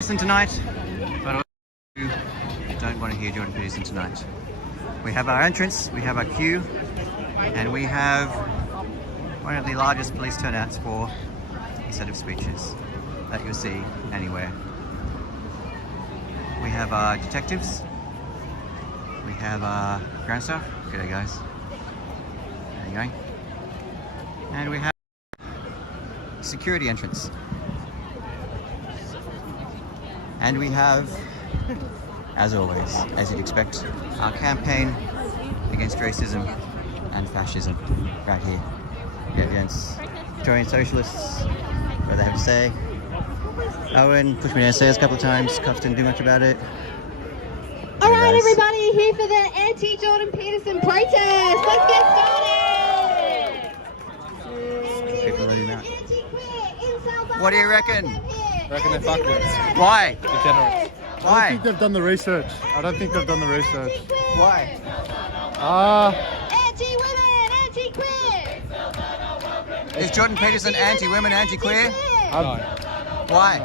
Peterson tonight, but I don't want to hear Jordan Peterson tonight. We have our entrance, we have our queue, and we have one of the largest police turnouts for a set of speeches that you'll see anywhere. We have our detectives, we have our ground staff. G'day guys. How are you going? And we have security entrance. And we have, as always, as you'd expect, our campaign against racism and fascism right here. Against Victorian socialists, what they have to say. Owen pushed me downstairs a couple of times, Cuffs didn't do much about it. Alright everybody, here for the anti-Jordan Peterson protest. Let's get started! What do you reckon? I reckon they're fuckwits. Why? Degenerates. Why? I don't think they've done the research. I don't think they've done the research. Why? Anti-women, anti-queer! Is Jordan Peterson anti-women, anti-queer? No. Why?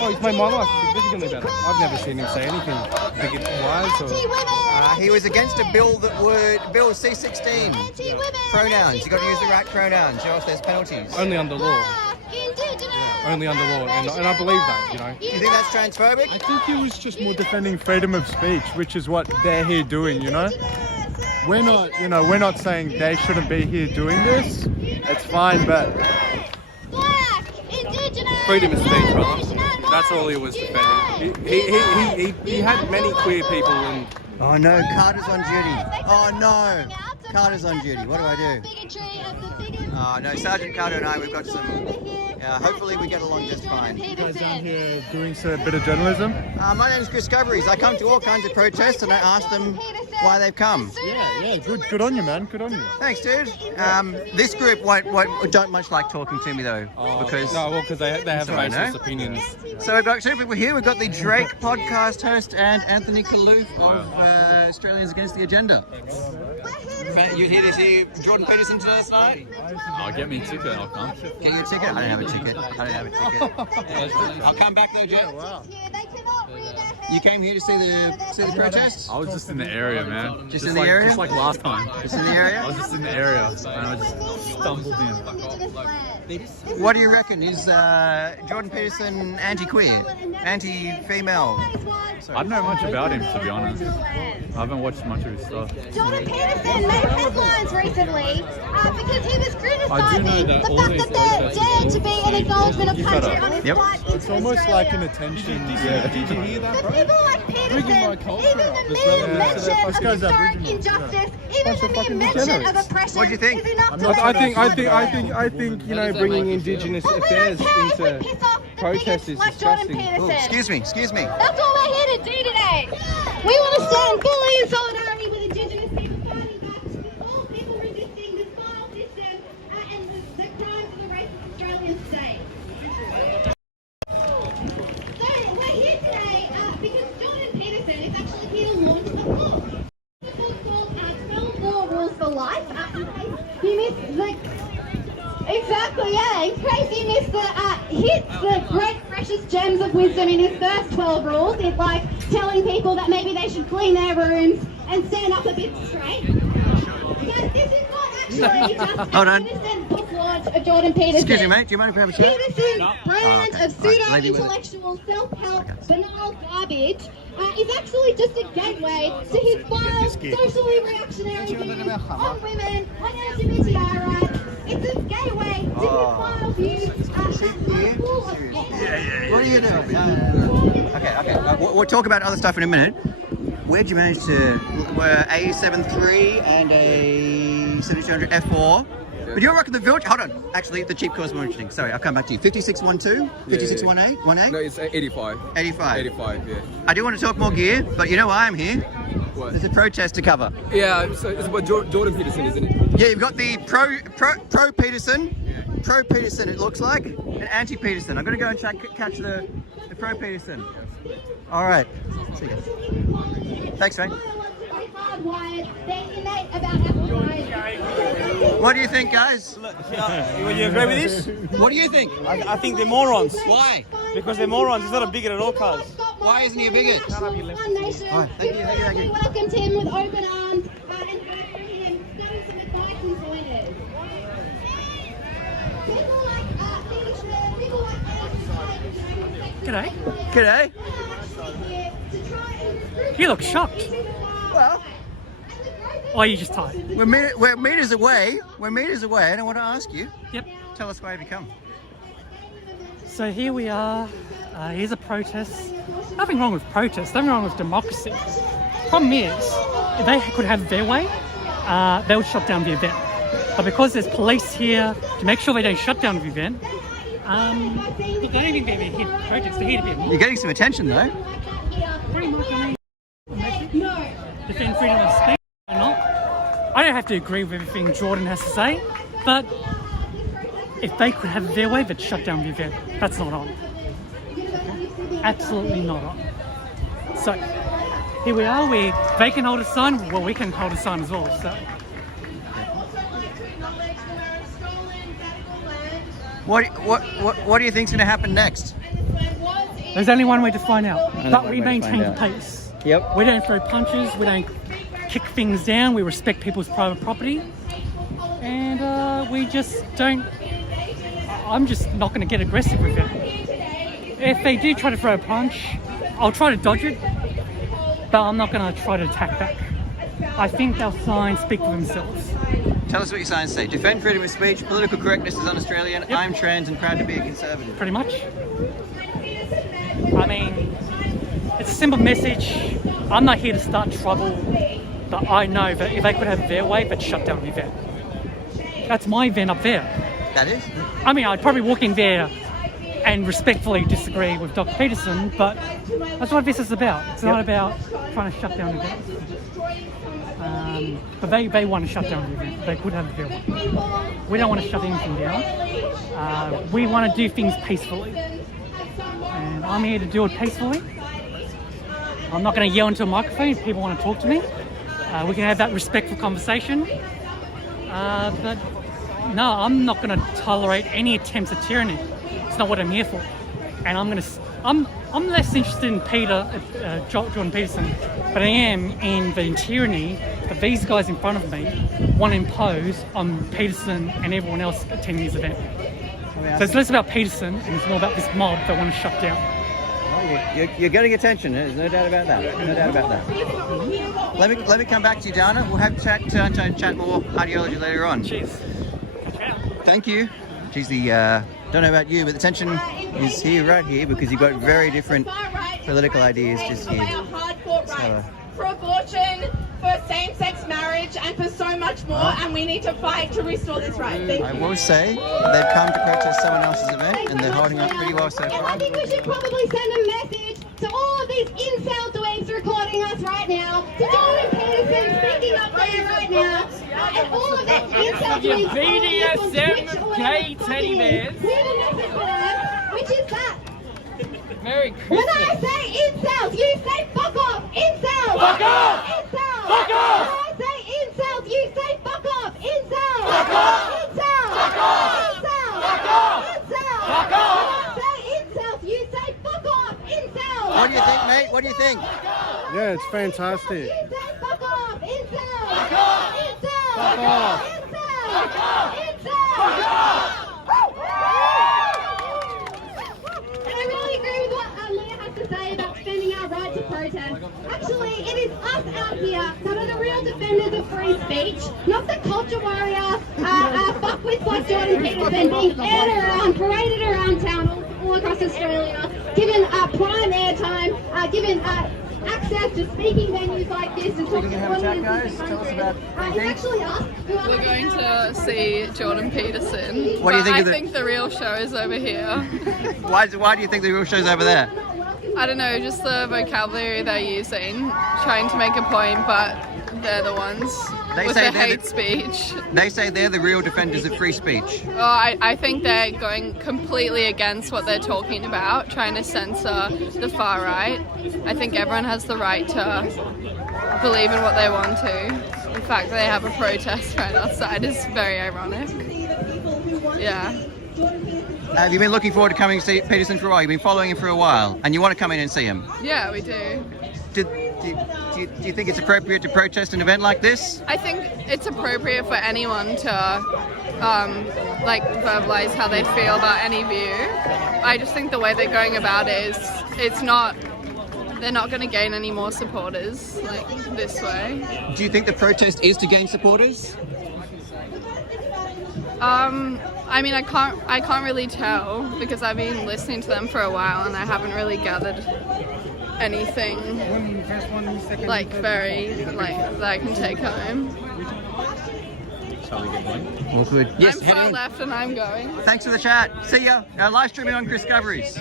Oh, he's made my life significantly better. I've never seen him say anything. I think it's wise or... He was against a bill that would, Bill C-16. Pronouns, you got to use the right pronouns, or else there's penalties. Only under law. Only under law, and I believe that, you know. Do you think that's transphobic? I think he was just more defending freedom of speech, which is what they're here doing, you know? We're not saying they shouldn't be here doing this. It's fine, but... Freedom of speech, brother. That's all he was defending. He had many queer people and... Oh no, Carter's on duty. Oh no, Carter's on duty. What do I do? Oh no, Sergeant Carter and I, we've got some... hopefully we get along just fine. You guys down here doing a bit of journalism? My name's Discoveries. I come to all kinds of protests and I ask them why they've come. Yeah, good on you, man. Good on you. Thanks, dude. This group don't much like talking to me though, because they have racist opinions. So we've got two people here. We've got the Drake podcast host and Anthony Kaloof of Australians Against the Agenda. You here to see Jordan Peterson tonight? I'll get me a ticket, I'll come. Get you a ticket? I don't have a ticket. I'll come back though, Jeff. Wow. You came here to see the protest? I was just in the area, man. Just in the area? Just like last time. Just in the area? I was just in the area, and I just stumbled in. What do you reckon? Is Jordan Peterson anti-queer? Anti-female? I don't know much about him, to be honest. I haven't watched much of his stuff. Jordan Peterson made headlines recently because he was criticising the fact that they're dared to be an acknowledgement of country on his flight. It's almost like an attention. Did you hear that, But bro? people like Peterson, even the mere mention of historic injustice, even the mere mention of oppression What do you think? is enough to I think you know, bringing Indigenous affairs into protest is disgusting. Oh, excuse me. That's what we're here to do today. We want to stand fully in solidarity with Indigenous people fighting back with all people resisting the style system and the crimes of the racist Australian state. So we're here today because Jordan Peterson is actually here to launch a book. The book called 12 Rules for Life. He missed the... Exactly, yeah. In case he missed the great precious gems of wisdom in his first 12 rules. It's like telling people that maybe they should clean their rooms and stand up a bit straight. Guys, this is not actually just an innocent book launch of Jordan Peterson. Excuse me, mate. Do you mind if we have a chat? Peterson's brand of Right, leave me with it. pseudo-intellectual self-help banal garbage is actually just a gateway to his wild, socially reactionary views on women, on LGBTI rights. It's a gateway to his wild views full of What are you doing? Okay. We'll talk about other stuff in a minute. Where'd you manage to... We're A73 and a 7200 F4. But you're rocking the village. Hold on. Actually, the cheap course more interesting. Sorry, I'll come back to you. 5612? 5618? No, it's 85. 85. 85, yeah. I do want to talk more gear, but you know why I'm here? What? There's a protest to cover. Yeah, so it's about Jordan Peterson, isn't it? Yeah, you've got the pro Peterson, pro Peterson it looks like, and anti Peterson. I'm gonna go and catch the pro Peterson. All right. See you. Thanks, mate. What do you think, guys? Would you agree with this? What do you think? I think they're morons. Why? Because they're morons. He's not a bigot at all, cuz. Why isn't he a bigot? Thank you. Welcomed him with open arms and heard from him, got some advice and pointers. People like Peterson, people like G'day. G'day. You look shocked. Well, Oh, you just tired. we're meters away. We're meters away, and I want to ask you. Yep. Tell us why have you come? So here we are. Here's a protest. Nothing wrong with protest. Nothing wrong with democracy. Problem is, if they could have their way, they would shut down the event. But because there's police here to make sure they don't shut down the event, they don't think they're here to protest. They're here to be. You're getting some attention, though. Pretty much, I mean, defend freedom of speech or not. I don't have to agree with everything Jordan has to say, but if they could have their way, they'd shut down the event. That's not on. Absolutely not on. So, here we are. They can hold a sign, well, we can hold a sign as well. So, What do you think's going to happen next? there's only one way to find out. Only But one we way to maintain find the out. pace. Yep. We don't throw punches. We don't kick things down. We respect people's private property. And we just don't... I'm just not going to get aggressive with it. If they do try to throw a punch, I'll try to dodge it. But I'm not going to try to attack back. I think our signs speak for themselves. Tell us what your signs say. Defend freedom of speech, political correctness is un-Australian, Yep. I'm trans and proud to be a conservative. Pretty much. I mean, it's a simple message. I'm not here to start trouble, but I know that if they could have their way, they'd shut down the event. That's my event up there. That is? I mean, I'd probably walk in there and respectfully disagree with Dr. Peterson, but that's what this is about. It's not about trying to shut down events. But they want to shut down the event. They could have their way. We don't want to shut anything down. We want to do things peacefully. And I'm here to do it peacefully. I'm not going to yell into a microphone if people want to talk to me. We can have that respectful conversation. But no, I'm not going to tolerate any attempts at tyranny. It's not what I'm here for. And I'm less interested in Jordan Peterson, but I am in the tyranny that these guys in front of me want to impose on Peterson and everyone else attending this event. So it's less about Peterson and it's more about this mob that want to shut down. Well, you're getting attention, there's no doubt about that. No doubt about that. Let me come back to you, Dana. We'll have chat more ideology later on. Cheers. Thank you. Geez, don't know about you, but the tension is here, right here, because you've got very different political ideas just here. So, for abortion, for same-sex marriage, and for so much more, and we need to fight to restore this right. Thank I you. will say they've come to protest someone else's event, and they're holding up pretty well so And far. I think we should probably send a message to all of these incel dweebs recording us right now, to Jordan Peterson speaking up there right now, and all of that incel dweebs following us on Twitch or gay teddy bears. We have a message for them, which is that Merry when Christmas. I say incels, you say fuck off! Incels! Fuck off! Incels! Fuck off! When I say incels, you say fuck off! Incels! Fuck off! Incels! Fuck off! Incels! Fuck off! Incels! Fuck off! When I say incels, you say fuck off! Incels! What do you think, mate? What do you think? Yeah, it's fantastic. You say fuck off! Incels! Fuck off! Incels! Fuck off! Incels! Fuck off! Incels! Fuck off! And I really agree with what Leah has to say about defending our right to protest. Actually, it is us out here that are the real defenders of free speech, not the culture warrior fuckwits like Jordan Peterson being aired around, paraded around town all across Australia, given prime airtime, given access to speaking venues like this and talking to have a chat, audiences guys? in Tell us countries. about It's actually us who are We're going to see Jordan Peterson. What do you think but of I think the real show is over here. Why do you think the real show's over there? I don't know, just the vocabulary they're using, trying to make a point, but they're the ones They with say the they're hate speech. They say they're the real defenders of free speech. Well, I think they're going completely against what they're talking about, trying to censor the far right. I think everyone has the right to believe in what they want to. The fact that they have a protest right outside is very ironic. Yeah. Have you been looking forward to coming to see Peterson for a while? You've been following him for a while, and you want to come in and see him. Yeah, we do. Do you think it's appropriate to protest an event like this? I think it's appropriate for anyone to like verbalize how they feel about any view. I just think the way they're going about it is they're not going to gain any more supporters like this way. Do you think the protest is to gain supporters? I mean, I can't really tell because I've been listening to them for a while and I haven't really gathered anything like very like that I can take home. Shall we get going? Well, good. Yes, I'm far left and I'm going. Thanks for the chat. See ya. Live streaming on Discoveries.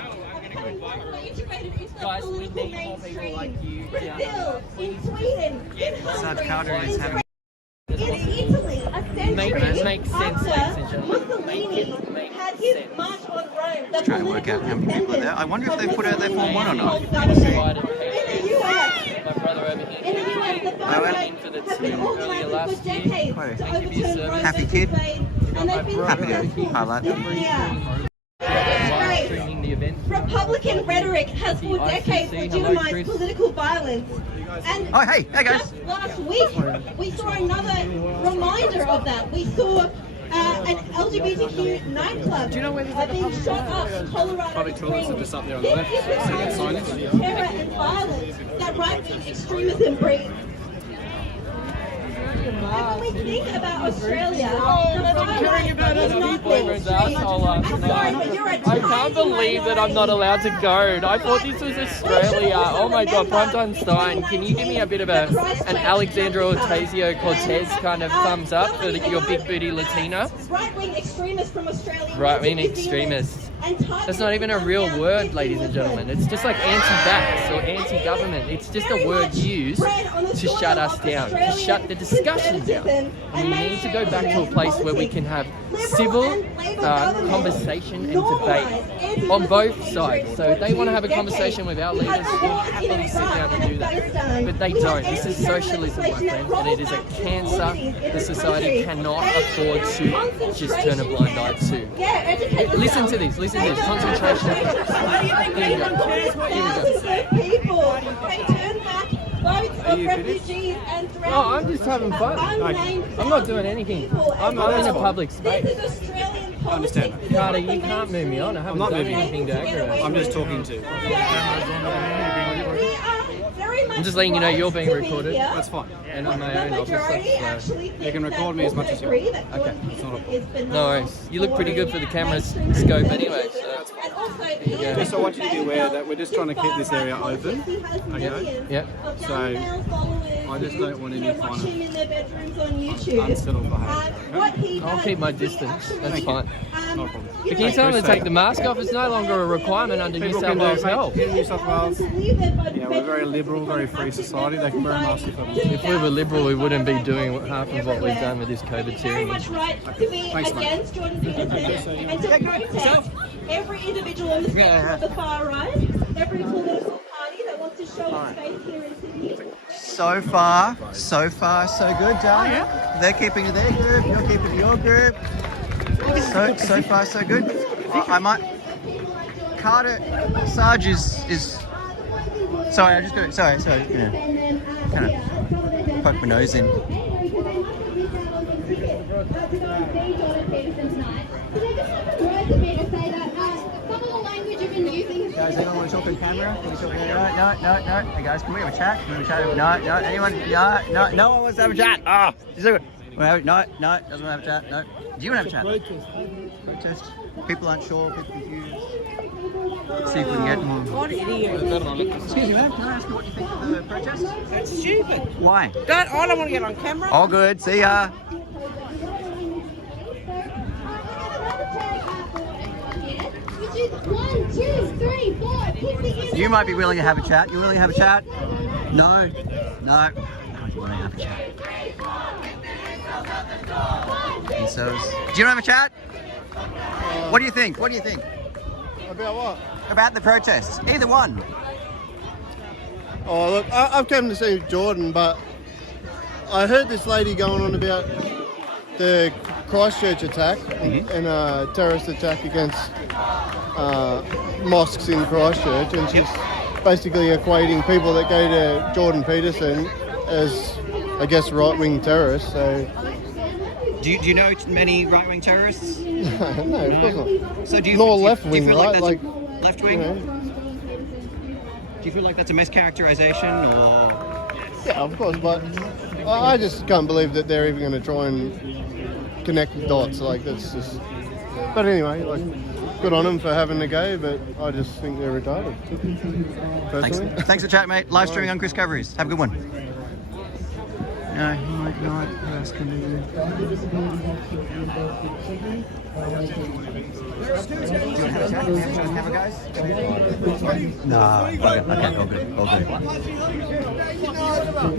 Guys, we need more people like you. Brazil, in Sweden, in Hungary, Carter is having. in Italy, a century Makes sense, after ladies and gentlemen. Mussolini had his march on Rome. The Trying to work out how many people are there. I wonder if they've put out their Form 1 or not. In the US, My brother over here. in the US, the far right In for the have been team earlier organising last for decades to overturn Roe Happy versus kid? Wade, and they've been Happy to highlight them. streaming the event. Republican rhetoric has for decades legitimized political violence. And Oh, hey guys. just last week, we saw another reminder of that. We saw an LGBTQ nightclub being shot up in Colorado Public toilets are just up there on the left. This is the kind of terror and violence that right-wing extremism breeds. And when we think about Australia, the far right is not Boyfriend's asshole last I'm sorry, but you're a I can't believe that I'm not allowed to go. I thought this was Australia. Oh my god, Primetime Stein, can you give me a bit of an Alexandra Ocasio-Cortez kind of thumbs up for your big booty Latina? Right-wing extremists from Australia. Right-wing extremists. That's not even a real word, ladies and gentlemen. It's just like anti-vax or anti-government. It's just a word used to shut us down, to shut the discussion down. And we need to go back to a place where we can have civil conversation and debate on both sides. So if they want to have a conversation with our leaders, we'll happily sit down and do that. But they don't. This is socialism, my friends, and it is a cancer the society cannot afford to just turn a blind eye to. Listen to this. Listen to this. Concentration. Here we go. People, they turn back votes of refugees and Oh, I'm just having fun. I'm not doing anything. I'm in a public space. This is Australian I understand. Carter, you can't move me on. I haven't done anything to aggravate. I'm just talking to. I'm just letting you know you're being recorded. That's fine. And on my own office. You can record me as much as you want. Okay. It's not a problem. No worries. You look pretty good for the camera's scope anyway. So. Just I want you to be aware that we're just trying to keep this area open. Okay? Yep. So I just don't want any kind of unsettled unsettled behaviour. I'll keep my distance. That's fine. Not a problem. But can you tell them to take the mask off? It's no longer a requirement under New People South can do Wales Health. in New South Wales. Yeah, we're a very liberal, very free society. They can wear a mask if they want. If we were liberal, we wouldn't be doing half of what we've done with this COVID Very tyranny. much right to be Thanks, mate. against Jordan Peterson and to protect every individual on the spectrum of the far right, every political party that wants to show its face here in Sydney. So far, so good, darling. They're keeping to their group, you're keeping to your group. So far, so good. I might. Carter Sarge is. Sorry, I just got. Sorry. Yeah. Kind of poke my nose in. Guys, anyone want to talk on camera? Can we talk? No. Hey guys, can we have a chat? Can we chat? No. Anyone? No one wants to have a chat. No, doesn't want to have a chat. No. Do you want to have a chat? Protest. People aren't sure. People confused. See if we can get more. What idiot. Excuse me, ma'am. Can I ask you what you think of the protest? That's stupid. Why? I don't want to get on camera. All good. See ya. You might be willing to have a chat. You willing to have a chat? No. You willing to have a chat? And so, do you want to have a chat? What do you think? About what? About the protests? Either one. Oh, look, I've come to see Jordan, but I heard this lady going on about the Christchurch attack and a terrorist attack against mosques in Christchurch, and she's basically equating people that go to Jordan Peterson as, I guess, right-wing terrorists. So, Do you know many right-wing terrorists? no, of course not. So do you, Nor do you left-wing, feel right? like that's left-wing? You know, Do you feel like that's a mischaracterization, or? yeah, of course, but I just can't believe that they're even going to try and connect the dots. Like, that's just. But anyway, like, good on them for having a go, but I just think they're retarded. Personally. Thanks for chat, mate. Live streaming on Chris Coveries. Have a good one. No, he might not. Who else can we do? No, okay, all good.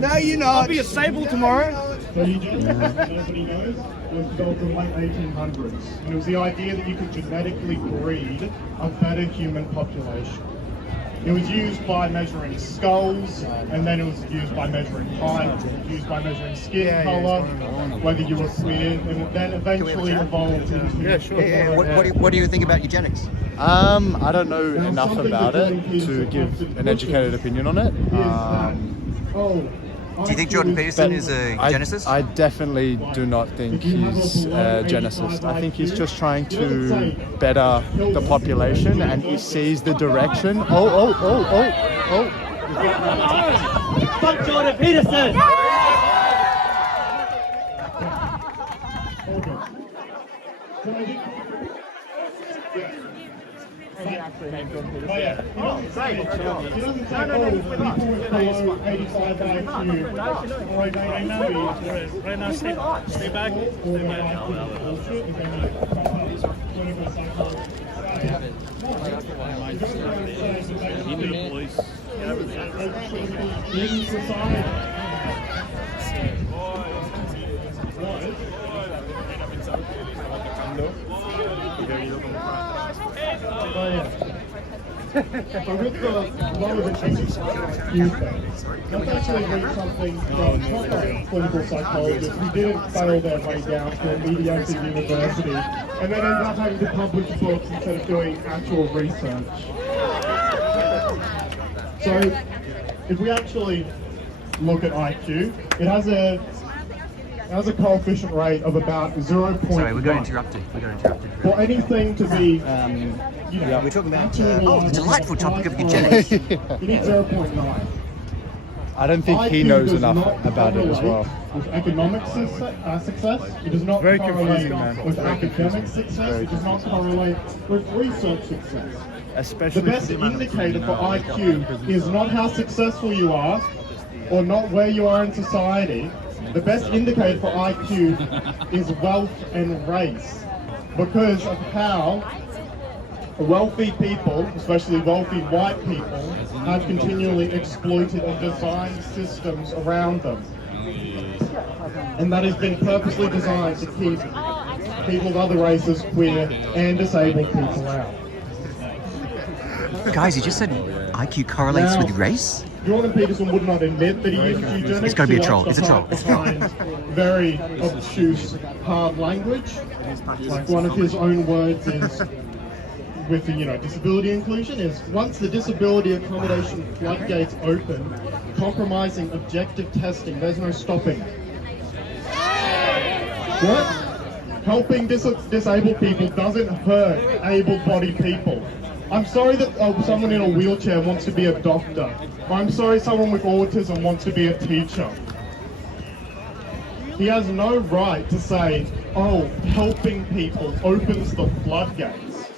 No, you're not. I'll be a sable tomorrow. So Eugenics, as everybody knows, was developed in the late 1800s. And it was the idea that you could genetically breed a better human population. It was used by measuring skulls, and then it was used by measuring height, it was used by measuring skin colour, whether you were clear, and then eventually evolved into... What do you think about eugenics? I don't know enough about it to give an educated opinion on it. Do you think Jordan Peterson is a eugenicist? I definitely do not think he's a geneticist. I think he's just trying to better the population, and he sees the direction. Oh. Fuck Jordan Peterson! Right now, stay back. So with the lower defense, let's actually read something from a clinical psychologist who didn't fail their way down to a mediocre university and then ended up having to publish books instead of doing actual research. So if we actually look at IQ, it has a coefficient rate of about 0.1. Sorry, we got interrupted. For anything to be, we're talking about the delightful topic of eugenics. You need 0.9. I don't think he knows enough about it as well. With economic success, it does not correlate with academic success, it does not correlate with research success. Especially the best indicator for IQ is not how successful you are, or not where you are in society. The best indicator for IQ is wealth and race, because of how wealthy people, especially wealthy white people, have continually exploited and designed systems around them. And that has been purposely designed to keep people of other races, queer and disabled people out. Guys, you just said IQ correlates with race? Jordan Peterson would not admit that he uses eugenics. It's got to be a troll. It's a troll. Very obtuse, hard language. Like one of his own words is, with the disability inclusion, is once the disability accommodation floodgates open, compromising objective testing, there's no stopping it. What? Helping disabled people doesn't hurt able-bodied people. I'm sorry that someone in a wheelchair wants to be a doctor. I'm sorry someone with autism wants to be a teacher. He has no right to say, oh, helping people opens the floodgates.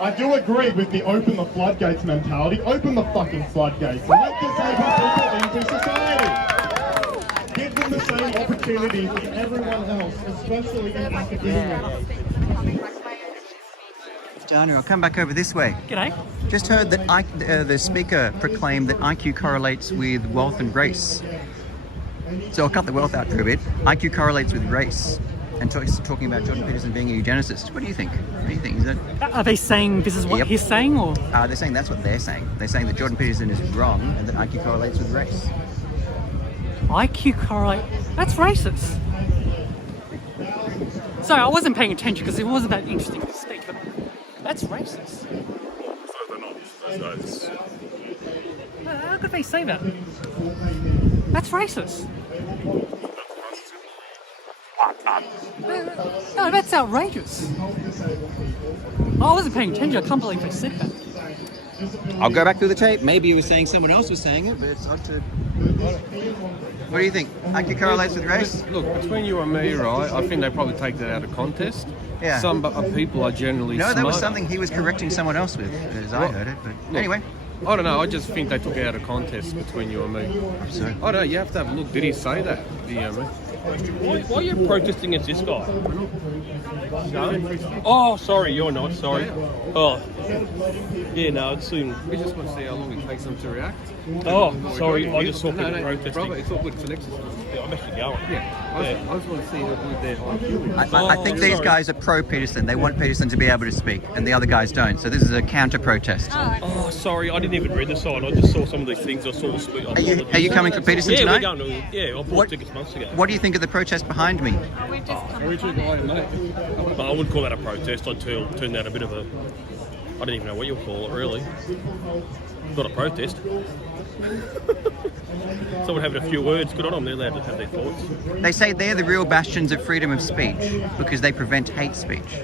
I do agree with the open the floodgates mentality. Open the fucking floodgates. Let disabled people into society. Give them the same opportunities as everyone else, especially in academia. Danu, I'll come back over this way. G'day. Just heard that the speaker proclaimed that IQ correlates with wealth and race. So I'll cut the wealth out for a bit. IQ correlates with race. And talking about Jordan Peterson being a eugenicist. What do you think? What do you think? Is that... Are they saying this is what he's saying, or? They're saying that's what they're saying. They're saying that Jordan Peterson is wrong and that IQ correlates with race. IQ correlate? That's racist. Sorry, I wasn't paying attention because it wasn't that interesting to speak, but that's racist. How could they say that? That's racist. No, that's outrageous. I wasn't paying attention. I can't believe they said that. I'll go back through the tape. Maybe he was saying someone else was saying it, but it's odd to... What do you think? IQ correlates with race? Look, between you and me, right, I think they probably take that out of context. Yeah. Some people are generally No, that was smarter. something he was correcting someone else with, as I heard it. But Look, anyway. I don't know, I just think they took it out of context between you and me. So, I don't know, you have to have a look. Did he say that? Do you know me? Why are you protesting against this guy? No? Oh, sorry, you're not, sorry. Oh. Yeah, no, it's soon. We just want to see how long it takes them to react. Oh, sorry, I just saw people protesting. Brother, it's all good, it's an exercise. Yeah, I'm actually going. Yeah. I just want to see how good their IQ is. I think these guys are pro-Peterson. They want Peterson to be able to speak, and the other guys don't. So this is a counter-protest. Oh, sorry, I didn't even read the sign. I just saw some of these things. I saw the split. Are you coming for Peterson tonight? Yeah, we're going to. Yeah, I bought tickets months ago. What do you think of the protest behind me? But I wouldn't call that a protest. I'd turn that a bit of a... I don't even know what you'll call it, really. Not a protest. Someone having a few words, good on them, they're allowed to have their thoughts. They say they're the real bastions of freedom of speech because they prevent hate speech.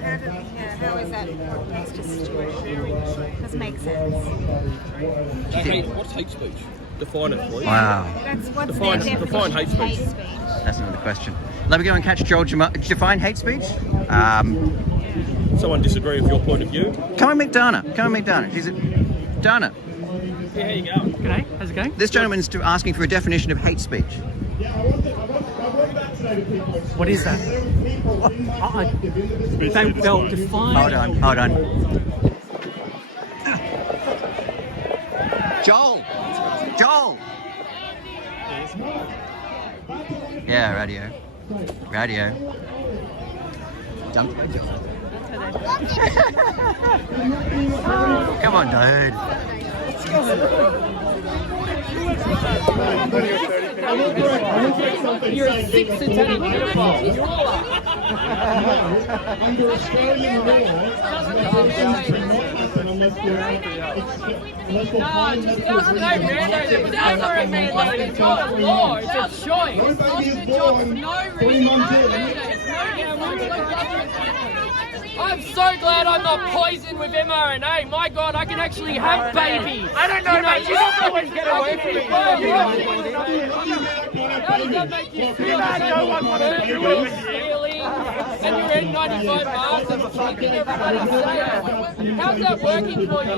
How is that? That's just doesn't make sense. What's hate speech? Define it, please. Wow. What's define hate speech. That's another question. Let me go and catch Joel define hate speech. Someone disagree with your point of view? Come and meet Dana. She's Dana. Yeah, how you going? G'day, how's it going? This gentleman's asking for a definition of hate speech. What is that? They'll define... Hold on. Joel! Yeah, radio. Dunk. Come on, dude. You're a 6 to 10 Under Australian law, unless you're fined medical It's never a mandate. It's not a law. It's a choice. Nobody is born 3 months in. I'm so glad I'm not poisoned with mRNA. My God, I can actually have babies. I don't know, mate. You don't always get away from me. How does that make you feel? And you're in 95 masks and fucking everybody safe. How's that working for you?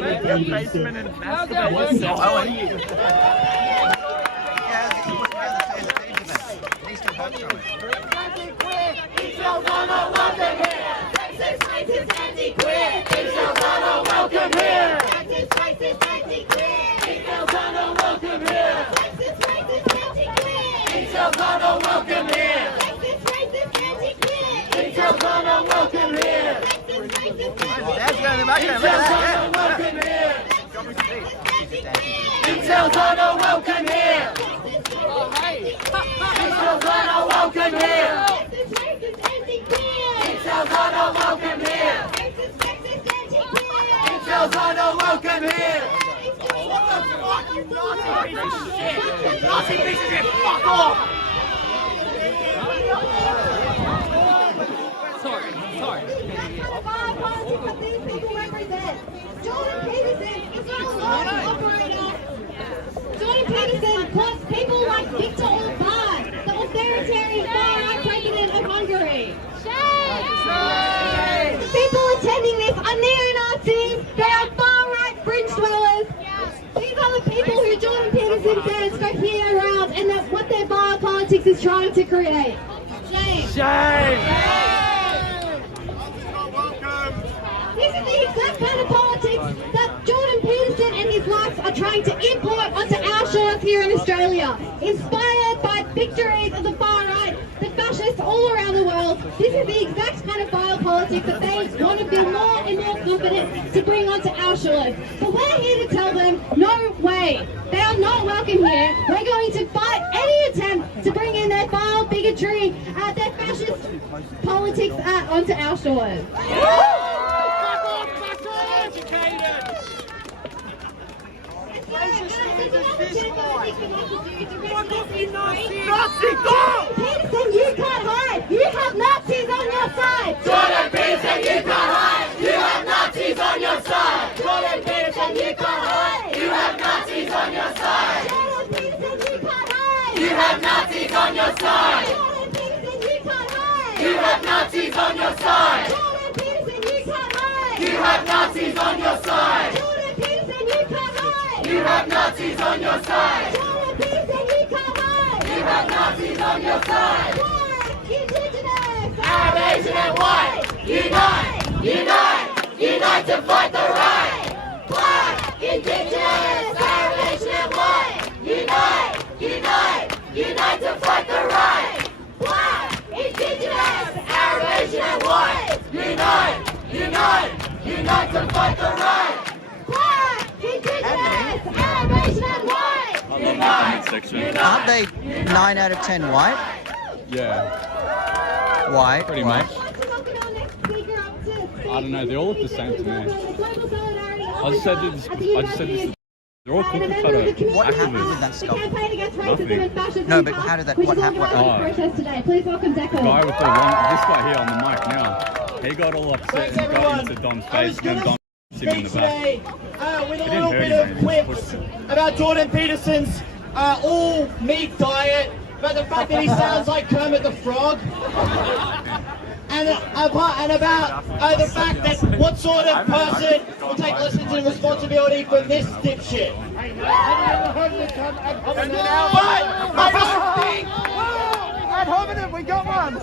How's that working for you? Welcome here! Nazi piece of shit, fuck off! Sorry. What these people represent. Jordan Peterson is not a large operator. Jordan Peterson wants people like Viktor Orban, the authoritarian far-right president of Hungary. Shame! The people attending this are neo-Nazis. They are far-right fringe dwellers. These are the people who Jordan Peterson says go here around, and that's what their biopolitics is trying to create. Shame! This is the exact kind of politics that Jordan Peterson and his likes are trying to import onto our shores here in Australia. Inspired by victories of the far right, the fascists all around the world, this is the exact kind of biopolitics politics that they want to feel more and more confident to bring onto our shores. But we're here to tell them, no way. They are not welcome here. We're going to fight any attempt to bring in their vile bigotry, their fascist politics onto our shores. Nazi, go! Peterson, you can't hide! You have Nazis on your side! Jordan Peterson, you can't hide! You have Nazis on your side! Jordan Peterson, you can't hide! You have Nazis on your side! Jordan Peterson, you can't hide! You have Nazis on your side! Jordan Peterson, you can't hide! You have Nazis on your side! Jordan Peterson, you can't hide! You have Nazis on your side! Jordan Peterson, you can't hide! You have Nazis on your side! Jordan Peterson, you can't hide! You have Nazis on your side! Black, Indigenous, Arab, Asian and white! Unite! Unite! Unite to fight the right! Black! Indigenous! Arab, Asian and white! Unite! Unite! Unite to fight the right! Black! Indigenous! Arab, Asian and white! Unite! Unite! Unite to fight the right! Black, Indigenous, Arab, Asian and white! Section. Aren't they 9 out of 10 white? Yeah, White. pretty much. I don't know. They all look the same to me. I just said this. They're all cookie cutter What happened with activists. that stuff? Nothing. No, but how did that? What happened? Please welcome The guy with the long, this guy here on the mic now, he got all upset and got into Don's face, and Don him in the back. With a It little didn't bit hurt of him, quips about Jordan Peterson's all meat diet, about the fact that he sounds like Kermit the Frog, and about the fact that what sort of person will take lessons and responsibility from this dipshit. Ad hominem, we got one!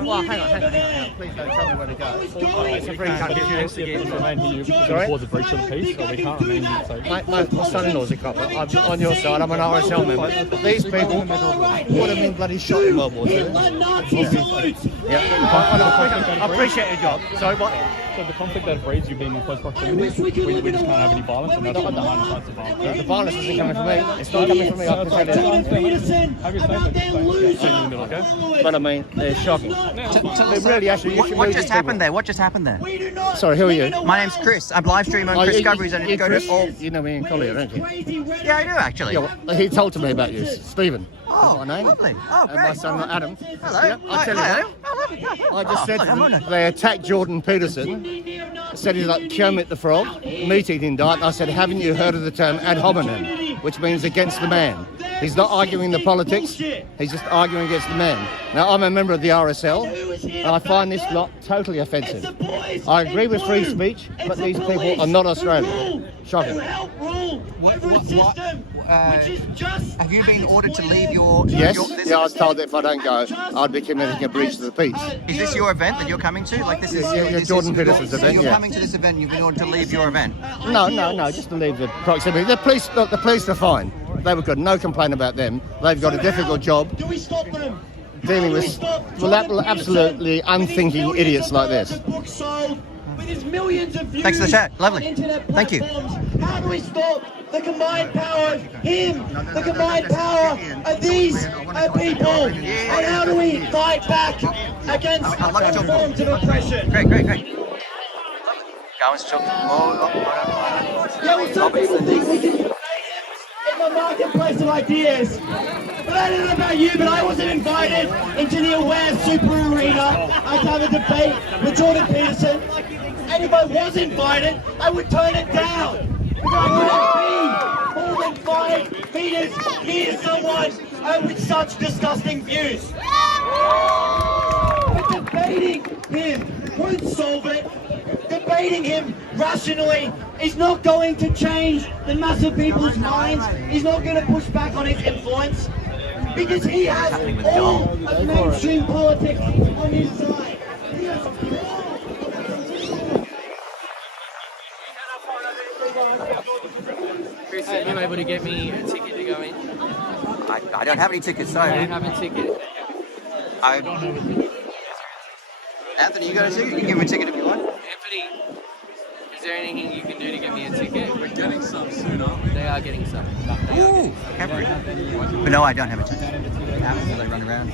Well, hang on. Please don't tell me where to go. It's a free country. If remain here, you can cause a breach of the peace, or we can't remain here. So. My son-in-law's a cop. I'm on your side. I'm an RSL member. These people would have been bloody shot in World War II. I appreciate your job. So what? So the conflict that breeds you being in close proximity, we just can't have any violence, and that's what the minor sides of violence. The violence isn't coming from me. It's not coming from me. I can tell you that. Have your statement, okay? But I mean, they're shocking. They really actually. What just happened there? What just happened there? Sorry, who are you? My name's Chris. I'm live streaming on Chris Discoveries, and you go to all. You know me in Collier, don't you? Yeah, I do actually. Yeah, well, he told to me about you, Stephen. Oh, That's my name. lovely. Oh, And my great. son, Adam. Hello. Yep, I'll tell you Hi, what. Adam. Oh, lovely. I just said look, to I'm them, on it. they attacked Jordan Peterson, said he's like Kermit the Frog, meat-eating diet, and I said, haven't you heard of the term ad hominem, which means against the man? He's not arguing the politics, he's just arguing against the man. Now, I'm a member of the RSL, and I find this lot totally offensive. I agree with free speech, but these people are not Australian. Shocking. Have you been ordered to leave your? Yes, this I was told that if I don't go, I'd be committing a breach of the peace. Is this your event that you're coming to? Like this is Jordan Peterson's event, You're yeah. coming to this event. And you've been ordered to leave your event. No, just to leave the proximity. The police are fine. They were good. No complaint about them. They've got a difficult job dealing with absolutely unthinking idiots like this. Thanks for the chat. Lovely. Thank you. How do we stop the combined power of him, the combined power of these people? And how do we fight back against all forms of oppression? Great. Go and talk more. Yeah, well, some people think we can invade him in the marketplace of ideas. But I don't know about you, but I wasn't invited into the Aware Super Arena to have a debate with Jordan Peterson. And if I was invited, I would turn it down. Because I couldn't be more than 5 meters near someone with such disgusting views. But debating him won't solve it. Debating him rationally is not going to change the mass of people's minds. He's not going to push back on his influence because he has all of mainstream politics on his side. He has Chris, are you able to get me a ticket to go in? I don't have any tickets, I sorry. don't have a ticket. Anthony, you got a ticket? You can give me a ticket if you want. Anthony, is there anything you can do to get me a ticket? We're getting some soon, aren't we? They are getting some. Ooh, but no, I don't have a ticket. They run around.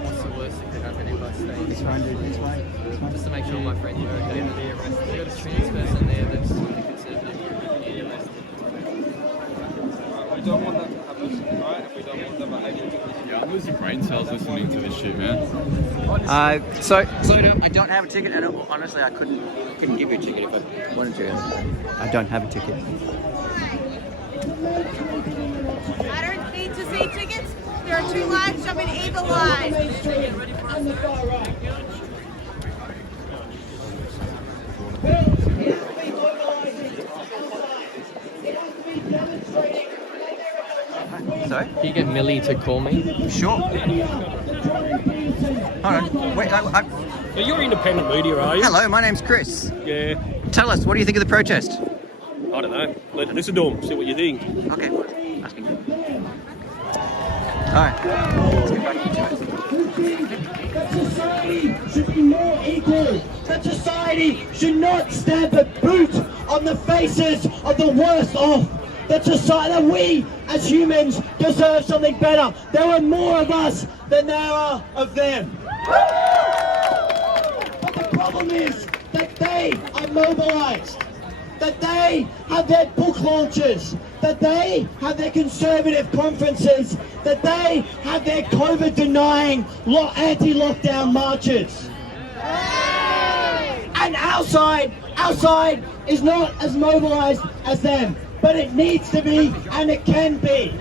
What's the worst that could happen if I stay? This one, dude, this way. Just to make sure my friends are okay. We've got a trans person there that's the conservative. We don't want that to happen, right? And we don't want that behaviour. Yeah, I'm losing brain cells listening to this shit, man. So I don't have a ticket, and honestly, I couldn't give you a ticket if I wanted to. I don't have a ticket. I don't need to see tickets. There are 2 lines jumping either line. Sorry? Can you get Millie to call me? Sure. Hold on. Wait, So you're independent media, are you? hello, my name's Chris. Yeah. Tell us, what do you think of the protest? I don't know. Listen to them, see what you think. Okay, asking. Alright, let's get back into it. That society should be more equal. That society should not stamp a boot on the faces of the worst off. That society, that we as humans deserve something better. There are more of us than there are of them. But the problem is that they are mobilized, that they have their book launches, that they have their conservative conferences, that they have their COVID denying anti-lockdown marches. And our side is not as mobilized as them, but it needs to be and it can be.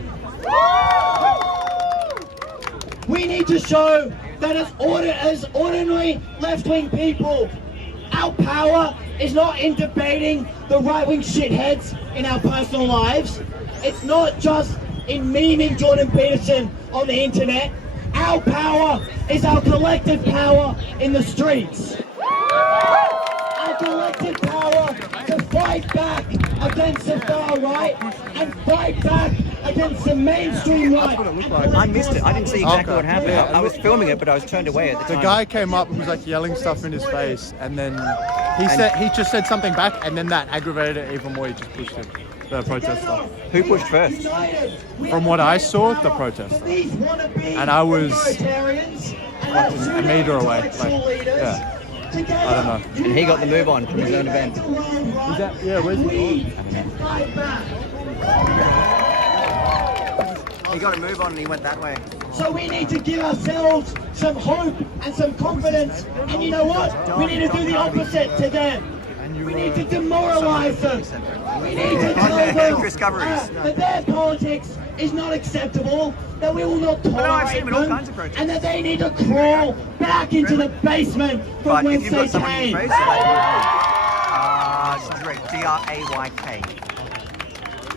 We need to show that as ordinary left-wing people, our power is not in debating the right-wing shitheads in our personal lives. It's not just in memeing Jordan Peterson on the internet. Our power is our collective power in the streets. Our collective power to fight back against the far right and fight back against the mainstream right. I missed it. I didn't see exactly what happened. I was filming it, but I was turned away at the time. The guy came up and was like yelling stuff in his face, and then he just said something back, and then that aggravated it even more. He just pushed him. The protester. Who pushed first? From what I saw, the protester. And I was a meter away. Like, yeah. I don't know. And he got the move on from his own event. Is that, yeah, where's he going? He got a move on and he went that way. So we need to give ourselves some hope and some confidence. And you know what? We need to do the opposite to them. We need to demoralize them. We need to tell them that their politics is not acceptable, that we will not tolerate them, and that they need to crawl back into the basement from whence they came. D-R-A-Y-K.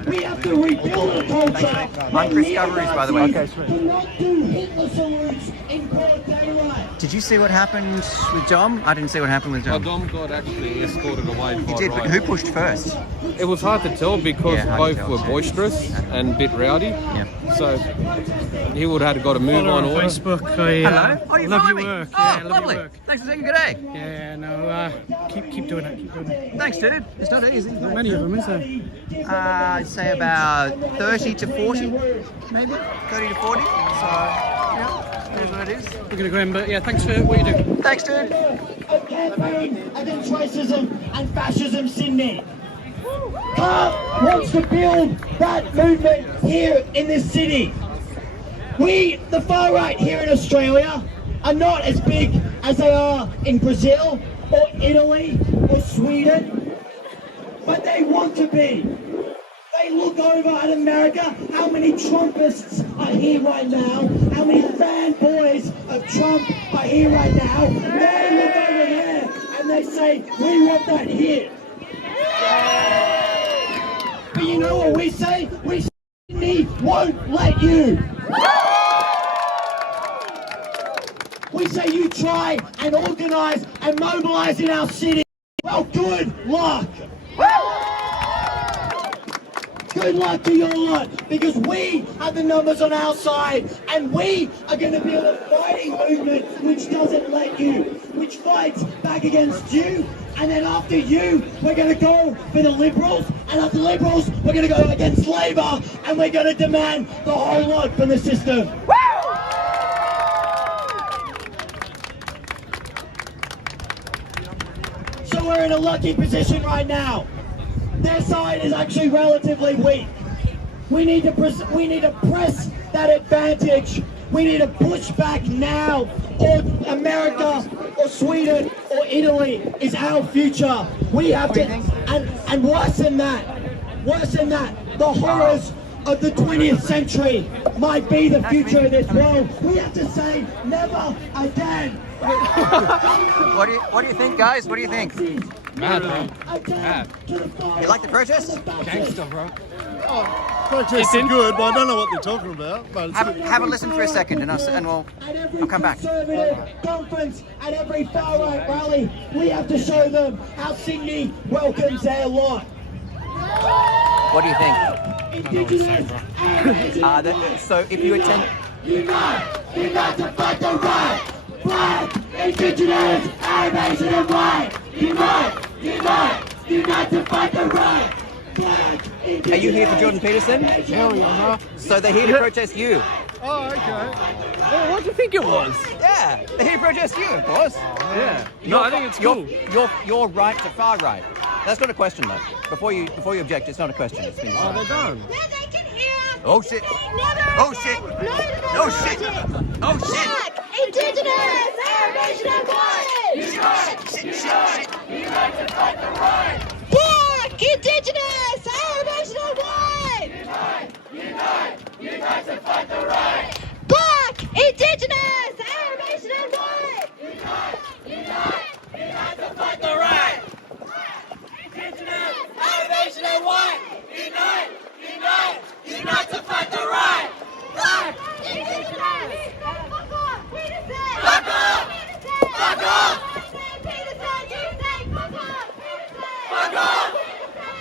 We have to rebuild a culture. I'm Chris Discoveries, by the way. Okay, sweet. Do not do Hitler salutes in broad daylight. Did you see what happened with Dom? I didn't see what happened with Dom. Dom got actually escorted away by He did, but who pushed first? It was hard to tell because both were boisterous and a bit rowdy. Yeah. So he would have got a move on order. Facebook. Hello? Oh, you love follow your me? work. Oh, Yeah, love lovely. your work. Thanks for saying good day. Yeah, no, keep doing it. Keep doing it. Thanks, dude. It's not easy. Not many of them, is there? I'd say about 30 to 40, maybe 30 to 40. So, yeah, it is what it is. We're going to go in, but yeah, thanks for what you do. Thanks, dude. A campaign against racism and fascism, Sydney. CARP wants to build that movement here in this city. We, the far right here in Australia, are not as big as they are in Brazil or Italy or Sweden, but they want to be. they look over at America, how many Trumpists are here right now, how many fanboys of Trump are here right now, they look over there and they say, we want that here. But you know what we say? We say, we won't let you. We say you try and organise and mobilise in our city. Well, good luck. Good luck to your lot, because we have the numbers on our side, and we are going to build a fighting movement which doesn't let you, which fights back against you, and then after you, we're going to go for the Liberals, and after Liberals, we're going to go against Labor, and we're going to demand the whole lot from the system. So we're in a lucky position right now. Their side is actually relatively weak. We need to press that advantage. We need to push back now, or America, or Sweden, or Italy is our future. We have to, and worse than that, the horrors of the 20th century might be the future of this world. We have to say never again. What do you think, guys? What do you think? Mad, bro. Mad. You like the protest? Gangster, bro. Protests are good, but I don't know what they're talking about. But it's Have a listen for a second, and I'll come back. Conference, at every far right rally, we have to show them how Sydney welcomes their lot. What do you think? So if you attend... Unite to fight the right. Black, Indigenous, Arab, Asian and white. Unite to fight the right. Black, Are you here for Jordan Peterson? Hell yeah, So they're here to protest you. Oh, okay. bro. What do you think it was? Yeah, they're here to protest you, of course. Yeah. No, I think it's cool. You're right to far right. That's not a question, though. Before you object, it's not a question. It's been Oh, they're done. Oh shit! Oh shit! Oh shit! Oh shit! Indigenous, Arab, Asian and white. Shit! Unite to fight the right. Black, Indigenous, Arab, Asian and white. Unite to fight the right. Black, Indigenous, Arab, Asian and white. Unite to fight the right. Indigenous, Arab, Asian and white. Unite to fight the right. Black, Indigenous. Fuck off, Peterson. Fuck off. Fuck off. Peterson, you say fuck off. Fuck off.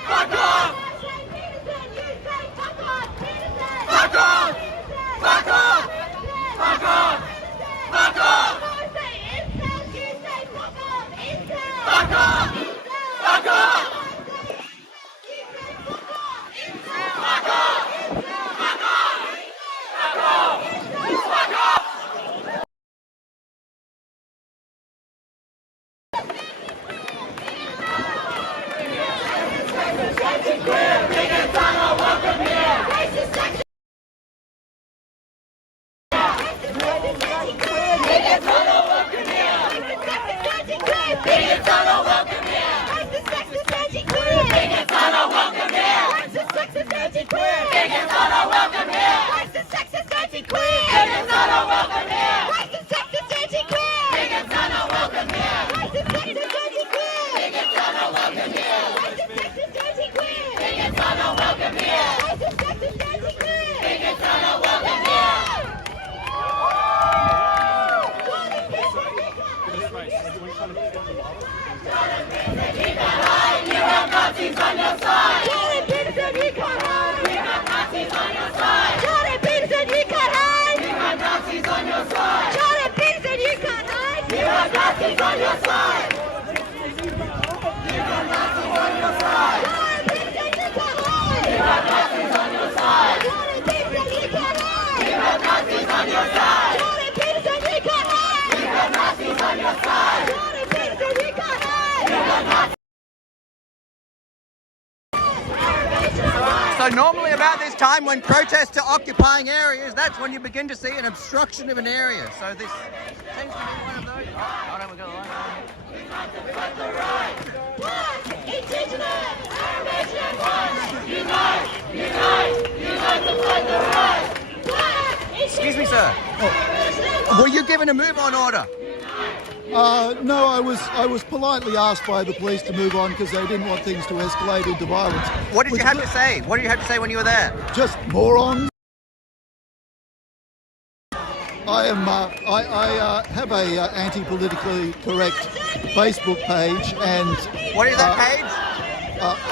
Fuck off. Peterson, you say fuck off. Peterson. Fuck off. Fuck off. Fuck off. Fuck off. You say fuck off. Fuck off. Fuck off. So normally about this time when protests are occupying areas, that's when you begin to see an obstruction of an area. So this seems to be one of those. Oh no, we've got a line. Indigenous, Arab, Asian and white. Excuse me, sir. Were you given a move-on order? No, I was politely asked by the police to move on because they didn't want things to escalate into violence. What did you have to say? What did you have to say when you were there? Just morons. I have a anti-politically correct Facebook page, and what is that page?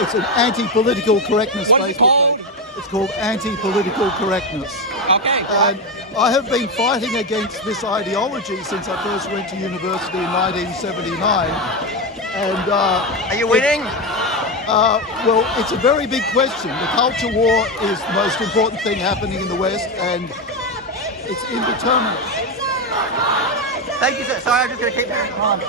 It's an anti-political correctness What's Facebook it called? page. It's called Anti-Political Correctness. Okay. And I have been fighting against this ideology since I first went to university in 1979. And are you winning? Well, it's a very big question. The culture war is the most important thing happening in the West, and it's indeterminate. Thank you, sir. Sorry, I'm just going to keep hearing on.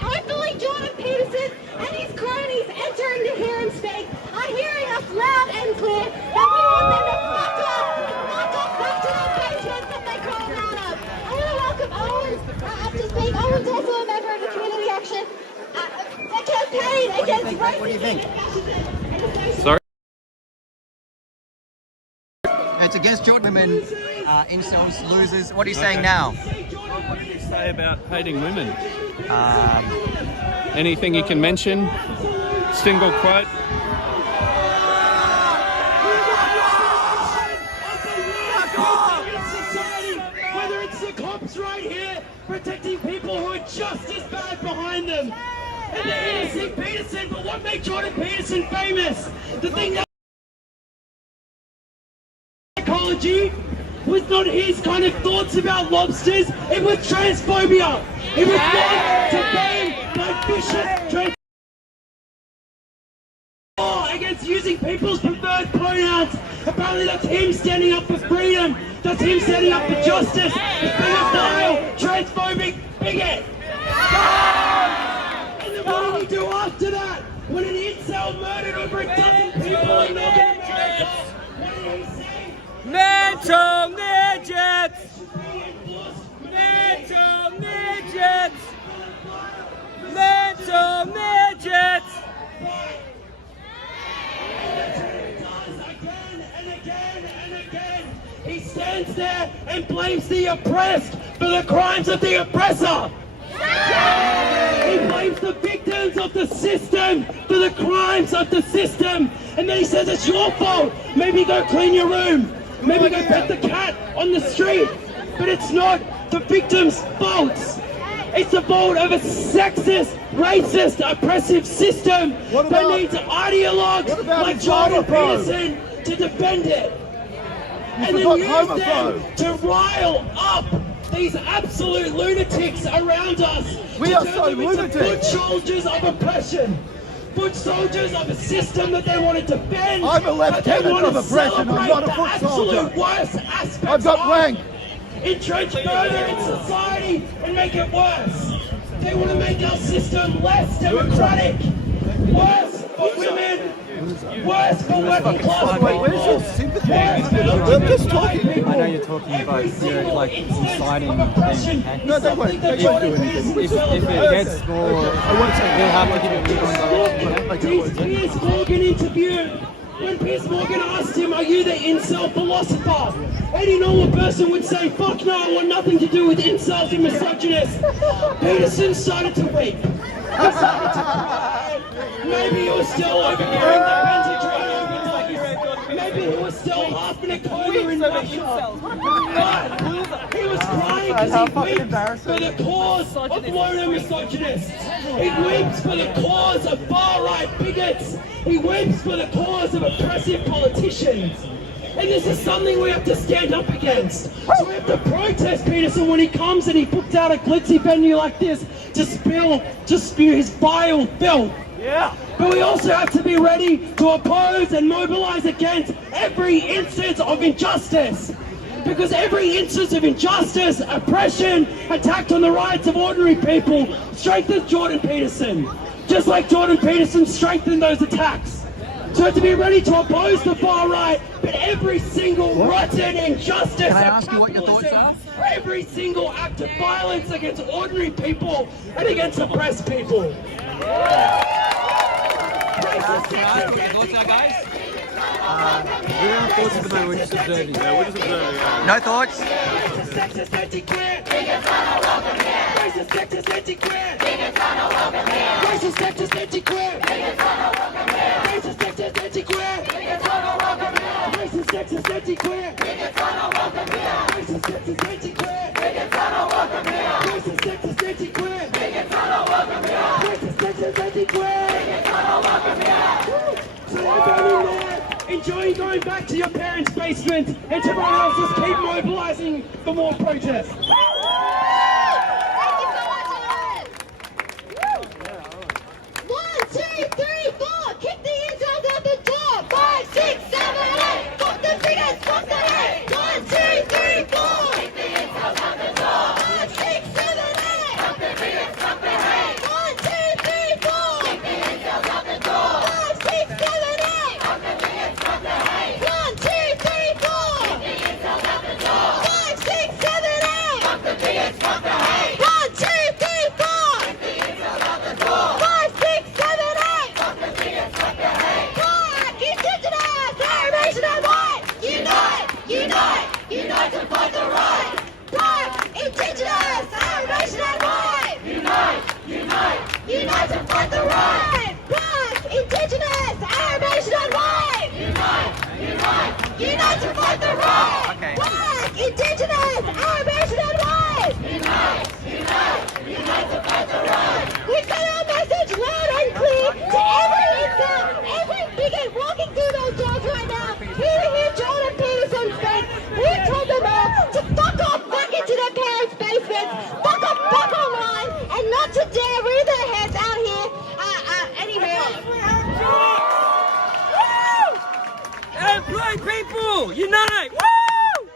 Hopefully Jordan Peterson and his cronies entering to hear him speak are hearing us loud and clear that we want them to fuck off back to their basements that they crawl out of. I want to welcome Owen up to speak. Owen's also a member of the Community Action campaign against racism. What do you think? Sorry? It's against Jordan women, incels, losers. What are you saying now? What did he say about hating women? Anything you can mention? Single quote? Whether it's the cops right here protecting people who are just as bad behind them, and the innocent Peterson. But what made Jordan Peterson famous? The thing that psychology was not his kind of thoughts about lobsters. It was transphobia. It was not to ban by vicious trans against using people's preferred pronouns. Apparently that's him standing up for freedom. That's him standing up for justice. It's being a vile, transphobic bigot. And then what did he do after that? When an incel murdered over a dozen people in Melbourne, what did he say? Mental midgets! Mental midgets! Mental midgets! He stands there and blames the oppressed for the crimes of the oppressor. He blames the victims of the system for the crimes of the system. And then he says it's your fault. Maybe go clean your room. Maybe go pet the cat on the street. But it's not the victim's fault. It's the fault of a sexist, racist, oppressive system that needs ideologues like Jordan Peterson to defend it. And then use them to rile up these absolute lunatics around us. We are so lunatic. Foot soldiers of oppression. Foot soldiers of a system that they want to defend. I'm a lieutenant of oppression. I'm not a foot soldier. Absolute worst aspects I've got rank. Entrench further in society and make it worse. They want to make our system less democratic. Worse for women. Worse for working class people. Where's your sympathy? We're just talking. I know you're talking about you're like inciting them. No, they won't do anything. If it gets more, we'll have to give it Look, Piers Morgan interview. When Piers Morgan asked him, are you the incel philosopher? Any normal person would say, fuck no, I want nothing to do with incels and misogynists. Peterson started to weep. He started to cry. Maybe he was still overhearing the Pentagon. Maybe he was still half in a coma in Russia. But he was crying because he weeps for the cause of loner misogynists. He weeps for the cause of far-right bigots. He weeps for the cause of oppressive politicians. And this is something we have to stand up against. So we have to protest Peterson when he comes and he puts out a glitzy venue like this to spew his vile filth. Yeah. But we also have to be ready to oppose and mobilize against every instance of injustice. Because every instance of injustice, oppression, attack on the rights of ordinary people strengthens Jordan Peterson. Just like Jordan Peterson strengthened those attacks. So to be ready to oppose the far right, but every single rotten injustice. Can I ask you what your thoughts are? Every single act of violence against ordinary people and against oppressed people. Can I ask what your thoughts are, guys? We don't have thoughts at the moment, we're just observing. Yeah, we're just observing. No thoughts? Sexist, anti-queer. Racist, sexist, anti-queer. Racist, sexist, anti-queer. Racist, sexist, anti-queer. Racist, sexist, anti-queer. Racist, sexist, anti-queer. Racist, sexist, anti-queer. Racist, sexist, anti-queer. So everyone in there, enjoy going back to your parents' basement, and everyone else just keep mobilising for more protests. One, two, three, four. Kick the interns out the door. 5, 6, 7, 8. Fuck the bigots, fuck the hate. 1, 2, 3, 4. Kick the interns out the door. 5, 6, 7, 8. Fuck the bigots, fuck the hate. 1, 2, 3, 4. Kick the interns out the door. 5, 6, 7, 8. Fuck the bigots, fuck the hate. 1, 2, 3, 4. Kick the interns out the door. 5, 6, 7, 8. Fuck the bigots, fuck the hate. 1, 2, 3, 4. Kick the interns out the door. 5, 6, 7, 8. Fuck the bigots, fuck the hate. Black, indigenous, Aryan and white. Unite, unite, unite to fight the right. Black, indigenous, Aryan and white. Unite, unite, unite to fight the right. Black, indigenous, Aryan and white. Unite, unite, unite to fight the right. Okay. Black, indigenous, Aryan and white. Unite, unite, unite to fight the right. We send our message loud and clear to every incel, every bigot walking through those doors right now. Here to hear Jordan Peterson speak. We told them all to fuck off back into their parents' basements, fuck off back online, and not to dare rear their heads out here anywhere. Employed people, unite! Woo!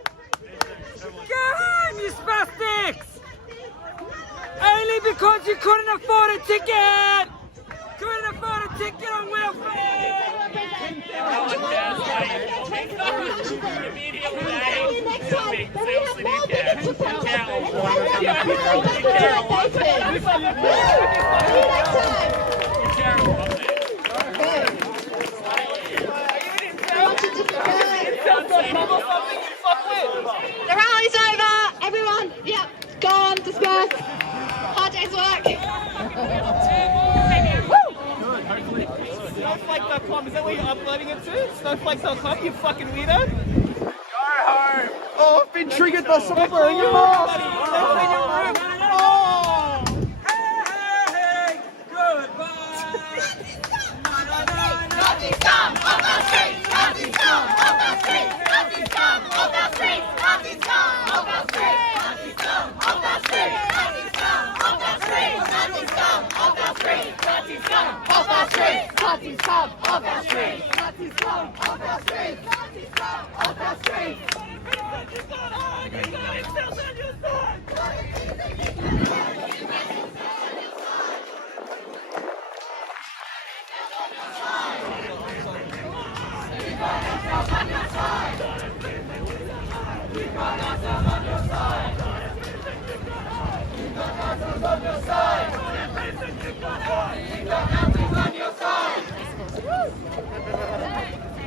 Go home, you spastics! Only because you couldn't afford a ticket! Couldn't afford a ticket on welfare! The rally's over. Everyone, yep, gone, dispersed. Hard day's work. Snowflake.com, is that where you're uploading it to? Snowflake.com, you fucking weirdo? Go home! Oh, I've been triggered by someone wearing a mask! Oh! Hey, goodbye! Nazi scum on the streets! Nazi scum on the streets! Nazi scum on the streets! Nazi scum on the streets! Nazi scum on the streets! Nazi scum on the streets! Nazi scum on the streets! Nazi scum on the streets! Nazi scum on the streets! Nazi scum on the streets! Nazi scum on the streets!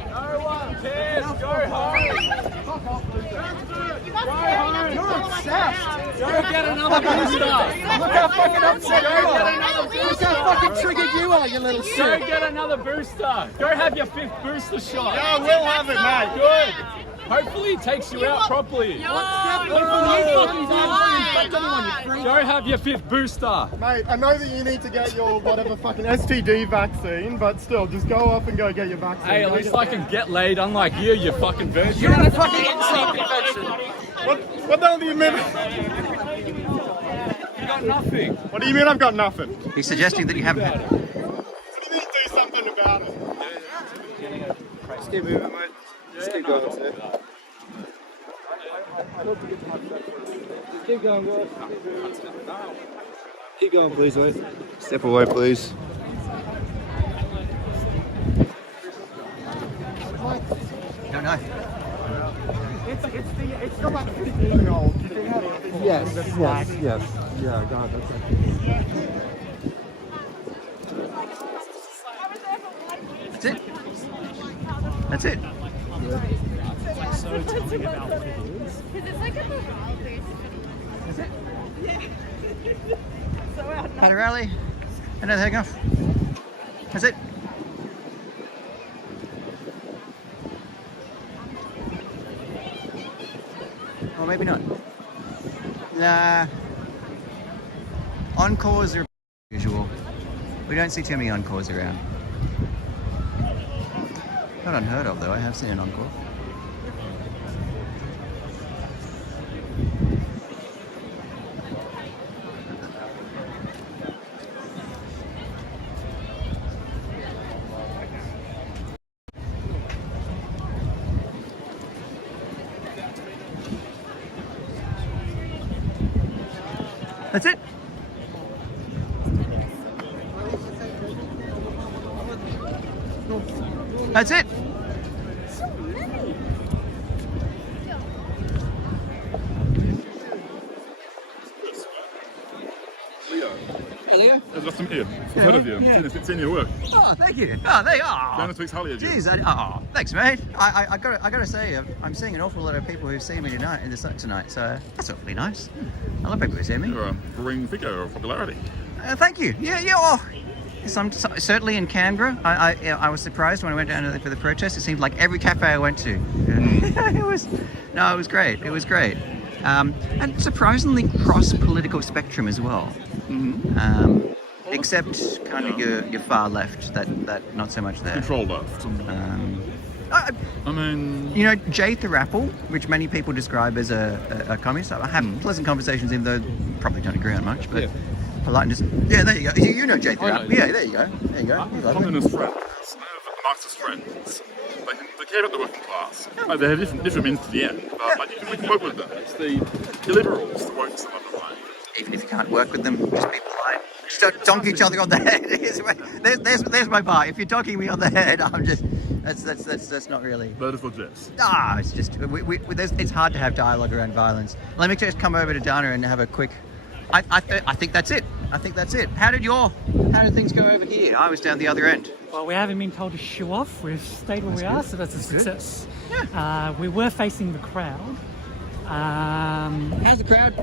No one cares, go home! You're obsessed! Go get another booster! Look how fucking upset you are! Look how fucking triggered you are, you little Go shit! get another booster! Go have your 5th booster shot! Yeah, we'll have it, mate! Good! Hopefully it takes you out properly. Go have your 5th booster. Mate, I know that you need to get your whatever fucking STD vaccine, but still, just go up and go get your vaccine. Hey, at least I can get laid, unlike you fucking virgin. You're a fucking insult convention! What the hell do you mean? You got nothing. What do you mean I've got nothing? He's suggesting that you haven't had it. You need to do something about it. Just keep moving, mate. Just keep going, sir. Keep going, guys. Keep going, please, mate. Step away, please. No. It's still like 15 old. Yes, yes. Yeah, God, that's it. That's it. That's it. So tell me about what it is. Because it's like a That's it. Had a rally. Another hang off. That's it. Or maybe not. Nah. Encores are usual. We don't see too many encores around. Not unheard of though, I have seen an encore. That's it. That's it. Leo. There's got some here. I've heard of you. It's in your work. Oh, thank you. Oh, there you are. Down this week's Harley of you. Jeez, oh, thanks, mate. I gotta say, I'm seeing an awful lot of people who've seen me tonight, so that's awfully nice. I love people who see me. You're a growing figure of popularity. Thank you. Yeah. Oh. Yes, I'm certainly in Canberra. I was surprised when I went down for the protest. It seemed like every cafe I went to. It was great. It was great. And surprisingly cross political spectrum as well. Except kind of your far left, that not so much there. Control left. I mean... You know, Jay Tharapple, which many people describe as a communist. I have pleasant conversations, even though probably don't agree on much, but politeness. Yeah, there you go. You know Jay Tharapple. Yeah, there you go. There you go. Communist friends. They have Marxist friends. They care about the working class. They have different means to the end, but you can work with them. It's the liberals that work some other way. Even if you can't work with them, just be polite. Just don't donk each other on the head. There's my bar. If you're donking me on the head, I'm just... That's not really... Political jest. It's just... it's hard to have dialogue around violence. Let me just come over to Dana and have a quick... I think that's it. I think that's it. How did things go over here? I was down the other end. Well, we haven't been told to shoe off. We've stayed where we are, so that's a success. Yeah. We were facing the crowd. How's the crowd?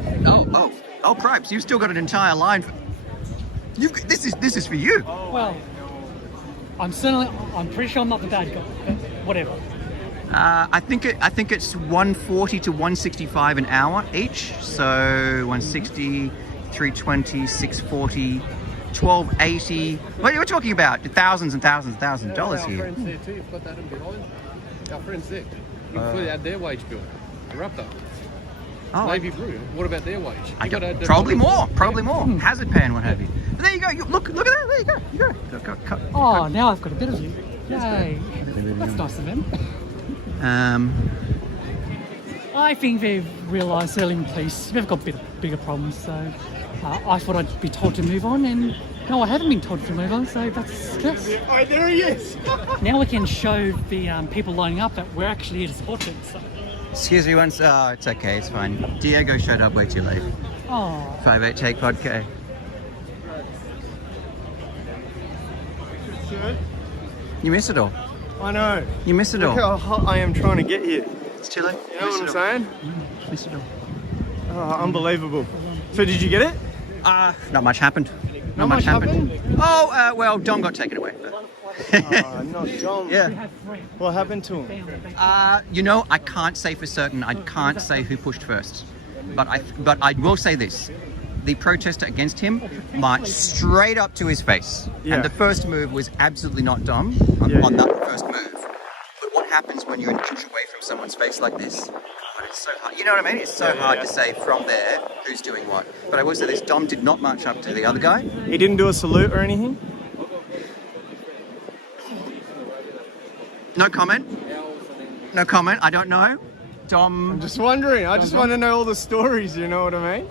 Oh, cripes! You've still got an entire line. This is for you. Well, I'm pretty sure I'm not the bad guy, but whatever. I think it's 140 to 165 an hour each. So 160, 320, 640, 1280. What are you talking about? Thousands and thousands and thousands of dollars here. Our friends there too. You've got that in behind. Our friends there. You can fully add their wage bill. You're up there. Navy Blue. What about their wage? Probably more. Hazard pay and what have you. But there you go. Look at that. There you go. You go. Oh, now I've got a bit of you. Yay. That's nice of them. I think they've realised early in the piece they've got bigger problems, so I thought I'd be told to move on, and no, I haven't been told to move on, so that's a success. Oh, there he is! Now we can show the people lining up that we're actually here to support them. So. Excuse me once. Oh, it's okay. It's fine. Diego showed up way too late. Oh. 5-8 take vodka. You miss it all. I know. You miss it all. Look how hot I am trying to get here. It's chilly. You know what I'm saying? Miss it all. Oh, unbelievable. So did you get it? Not much happened. Not much happened. Oh, well, Dom got taken away. Not Dom. Yeah. What happened to him? You know, I can't say for certain. I can't say who pushed first. But I will say this. The protester against him marched straight up to his face. Yeah. And the first move was absolutely not Dom on that first move. But what happens when you're an inch away from someone's face like this? It's so hard. You know what I mean? It's so hard to say from there who's doing what. But I will say this, Dom did not march up to the other guy. He didn't do a salute or anything? No comment. No comment. I don't know. Dom... I'm just wondering. I just want to know all the stories, you know what I mean?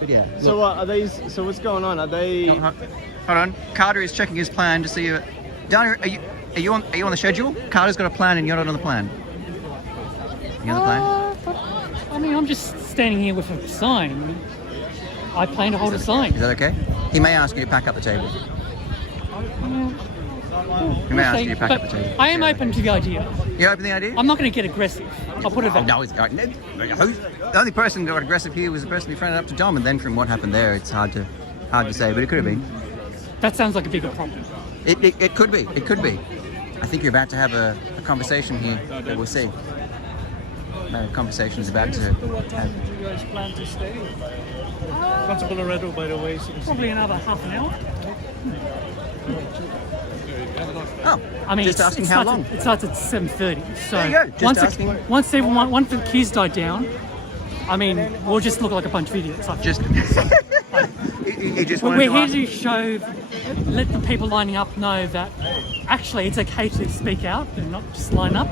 But yeah. So are these... So what's going on? Are they... Hold on. Carter is checking his plan to see... Dana, Are you on the schedule? Carter's got a plan and you're not on the plan. You on the plan? I mean, I'm just standing here with a sign. I plan to hold a sign. Is that okay? He may ask you to pack up the table. He may ask you to pack up the table. I am open to the idea. You open to the idea? I'm not going to get aggressive. I'll put it that. No, the only person who got aggressive here was the person who fronted up to Dom, and then from what happened there, it's hard to say, but it could have been. That sounds like a bigger problem. It could be. It could be. I think you're about to have a conversation here that we'll see. The conversation's about to have. Do you guys plan to stay? Constable Loretto, by the way. Probably another half an hour. Oh, I mean, just asking how long? It starts at 7:30. So there you go. Just asking. Once the queues die down, I mean, we'll just look like a bunch of idiots. Just. You just we're here to show, let the people lining up know that actually it's okay to speak out and not just line up.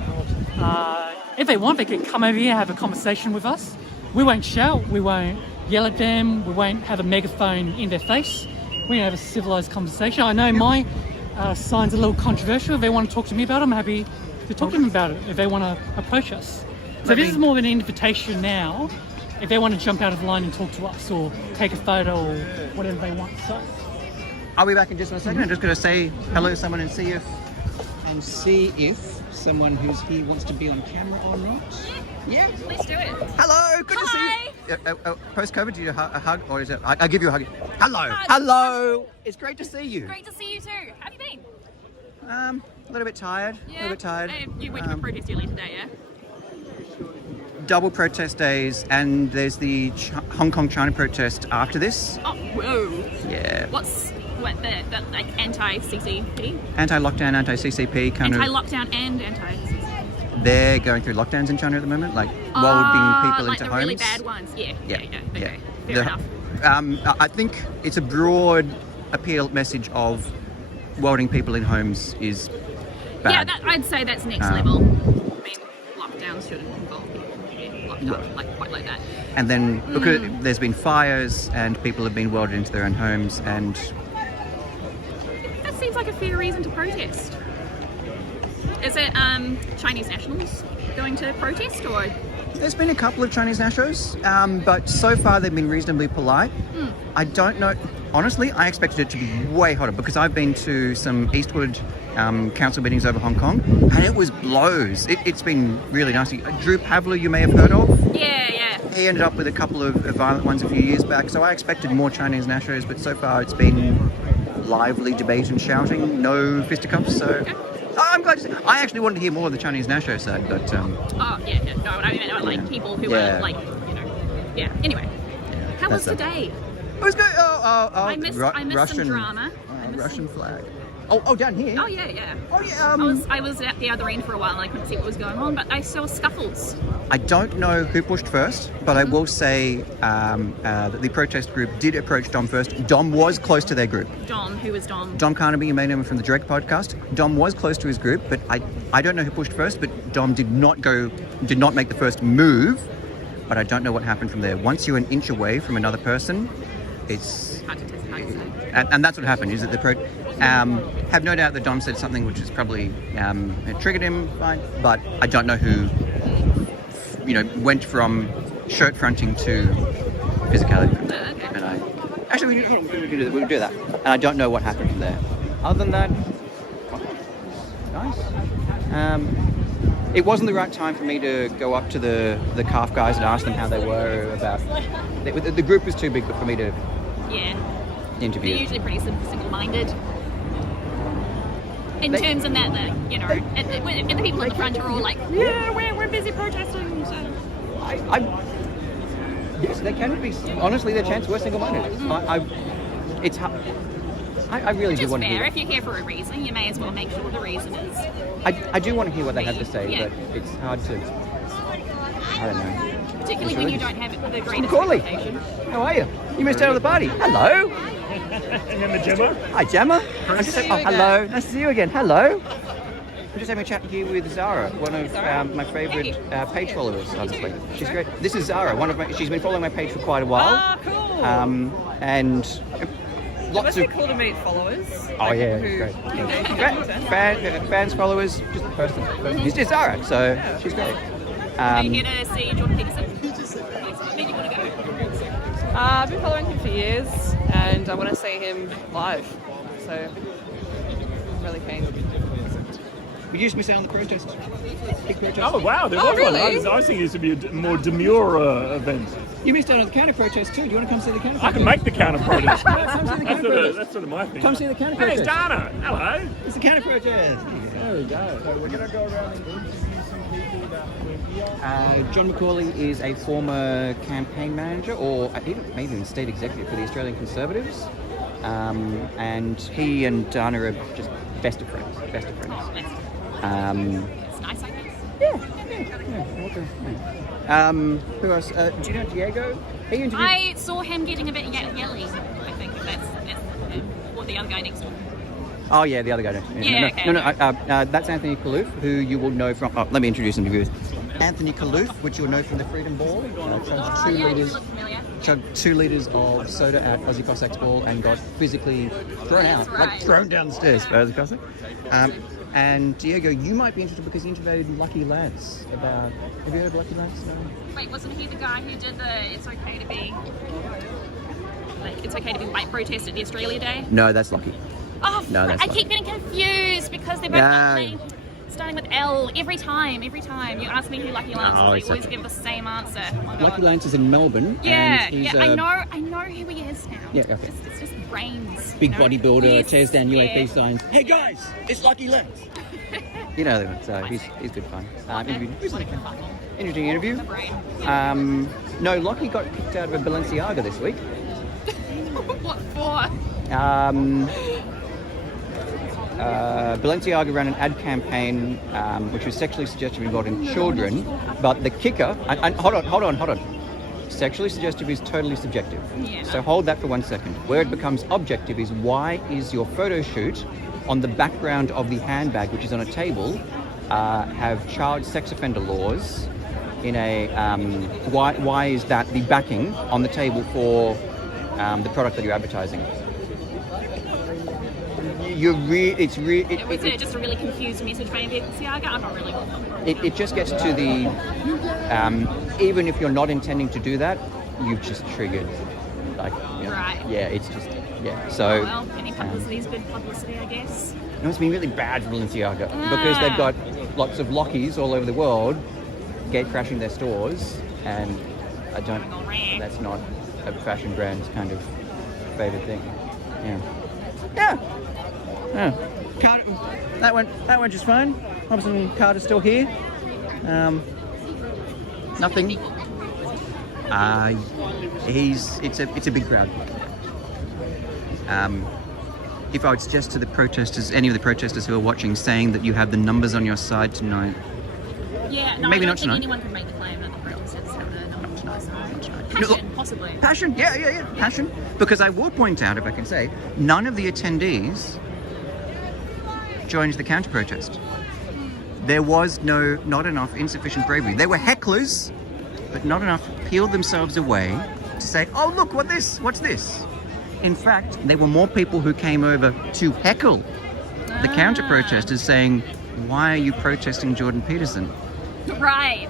If they want, they can come over here, have a conversation with us. We won't shout, we won't yell at them, we won't have a megaphone in their face. We're gonna have a civilized conversation. I know my sign's a little controversial. If they want to talk to me about it, I'm happy to talk to them about it if they want to approach us. So this is more of an invitation now. If they want to jump out of the line and talk to us or take a photo or whatever they want. So I'll be back in just a second. I'm just going to say hello to someone and see if someone who's here wants to be on camera or not. Yeah, let's do it. Hello, good to see you. Post-COVID, do you a hug or is it? I'll give you a hug. Hello. It's great to see you. Great to see you too. How have you been? A little bit tired. Yeah. A little bit tired. You went to a protest earlier today, yeah? Double protest days, and there's the Hong Kong China protest after this. Oh, whoa. Yeah. What's the like anti-CCP? Anti-lockdown, anti-CCP kind of. Anti-lockdown and anti-CCP. They're going through lockdowns in China at the moment, like welding people like into the homes. really bad ones. Yeah. Okay. Fair enough. I think it's a broad appeal message of welding people in homes is bad. Yeah, I'd say that's next level. I mean, lockdowns shouldn't involve people locked up like quite like that. And then because there's been fires and people have been welded into their own homes, and that seems like a fair reason to protest. Is it Chinese nationals going to protest, or? There's been a couple of Chinese nationals, but so far they've been reasonably polite. I don't know. Honestly, I expected it to be way hotter because I've been to some Eastwood council meetings over Hong Kong, and it was blows. It's been really nasty. Drew Pavler, you may have heard of. Yeah. He ended up with a couple of violent ones a few years back, so I expected more Chinese nationals, but so far it's been lively debate and shouting, no fisticuffs, so... Okay. I'm glad to see. I actually wanted to hear more of the Chinese national side, but... Oh, yeah. No, I mean, like, people who are, like, yeah. Anyway. How was today? It was good. I missed Russian, some drama. Russian flag. Oh, down here? Oh, yeah. Oh, yeah. I was at the other end for a while and I couldn't see what was going on, but I saw scuffles. I don't know who pushed first, but I will say that the protest group did approach Dom first. Dom was close to their group. Dom, who was Dom? Dom Carnaby, you may know him from the Direct podcast. Dom was close to his group, but I don't know who pushed first, but Dom did not make the first move, but I don't know what happened from there. Once you're an inch away from another person, it's... Hard to say. And that's what happened, is that have no doubt that Dom said something which has probably triggered him, fine, but I don't know who, went from shirt fronting to physicality. Okay. And actually, we'll do that. And I don't know what happened from there. Other than that, nice. It wasn't the right time for me to go up to the calf guys and ask them how they were about... The group was too big for me to interview. They're usually pretty single-minded. In terms of that, and the people at the front are all like, we're busy protesting. So. Yes, they can be. Honestly, their chance were single-minded. It's hard. I really do want to hear. If you're here for a reason, you may as well make sure the reason is. I do want to hear what they have to say, but it's hard to. I don't know. Particularly when you don't have the greatest Corley, reputation. how are you? You missed out on the party. Hello. Remember Gemma? Hi, Gemma. Hello. Nice to see you again. Hello. I'm just having a chat here with Zara, one of my favourite page followers, honestly. She's great. This is Zara. She's been following my page for quite a while. Oh, cool. And lots Must of be cool to meet followers. Oh like yeah, who great. engage with content. Fans, followers, just a person. He's just alright, so she's great. Are you here to see Jordan Peterson? Where do you want to go? I've been following him for years, and I want to see him live. So I'm really keen. We just missed out on the protest. Big protest. Oh wow, there was one. I was thinking it used to be a more demure event. You missed out on the counter protest too. Do you want to come see the counter protest? I can make the counter protest. Come see the counter protest. That's sort of my thing. Come see the counter Hey, protest. Dana. Hello. It's the counter protest. There we go. So we're going to go around and interview some people that were here. John Macaulay is a former campaign manager, or maybe state executive for the Australian Conservatives, and he and Dana are just best of friends. Best of friends. It's nice, I guess. Who else? Do you know Diego? He interviewed. I saw him getting a bit yelly. I think that's him, or the other guy next door. Oh yeah, the other guy. That's Anthony Kalouf, who you will know from. Oh, let me introduce him to viewers. Anthony Kalouf, which you'll know from the Freedom Ball, chugged 2 litres of soda at Aussie Cossacks Ball and got physically thrown out, like thrown down the stairs by Aussie Cossack. And Diego, you might be interested because he interviewed Lucky Lance about. Have you heard of Lucky Lance? No. Wait, wasn't he the guy who did the "It's okay to be white" protest at the Australia Day? No, that's Lucky. Oh, no, that's I keep getting confused because they're both starting with L every time. You ask me who Lucky Lance is, they always give the same answer. Oh my God. Lucky Lance is in Melbourne. Yeah, and he's, I know who he is now. Yeah, okay. It's just brains. Big bodybuilder, Yes, tears down UAP yeah. signs. Hey guys, it's Lucky Lance. You know them, so he's good fun. Interesting interview. No, Lockie got kicked out of a Balenciaga this week. What for? Balenciaga ran an ad campaign which was sexually suggestive involving children, but the kicker, and hold on. Sexually suggestive is totally subjective. Yeah. So hold that for 1 second. Where it becomes objective is why is your photo shoot on the background of the handbag, which is on a table, have child sex offender laws in a, why is that the backing on the table for the product that you're advertising? Was it just a really confused message by Balenciaga? I'm not really. It just gets to the, even if you're not intending to do that, you've just triggered, like, you know, right. Yeah, it's just, yeah. So. Well, any publicity is good publicity, I guess. No, it's been really bad for Balenciaga because they've got lots of Lockies all over the world gate crashing their stores, and that's not a fashion brand's kind of favourite thing. Yeah. Carter, that went just fine. Obviously, Carter's still here. Nothing. It's a big crowd. If I would suggest to the protesters, any of the protesters who are watching, saying that you have the numbers on your side tonight. Yeah, no, maybe I don't not think tonight. anyone can make the claim that the protesters have the numbers on their side. Passion, possibly. Passion, yeah, passion. Because I will point out, if I can say, none of the attendees joined the counter-protest. There was not enough insufficient bravery. There were hecklers, but not enough peeled themselves away to say, oh look, what's this? In fact, there were more people who came over to heckle the counter-protesters saying, why are you protesting Jordan Peterson? Right.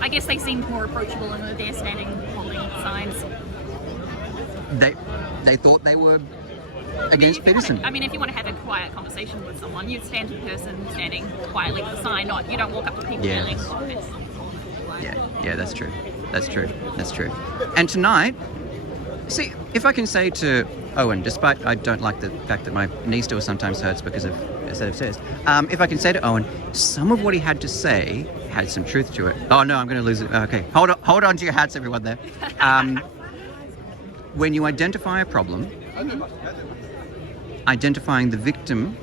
I guess they seemed more approachable and were there standing holding signs. They thought they were against Peterson. I mean, if you want to have a quiet conversation with someone, you'd stand to the person standing quietly with a sign, you don't walk up to people yelling. Yeah, that's true. And tonight, see, if I can say to Owen, despite I don't like the fact that my knee still sometimes hurts because of says, if I can say to Owen, some of what he had to say had some truth to it. Oh no, I'm going to lose it. Okay, hold on to your hats, everyone there. When you identify a problem, identifying the victim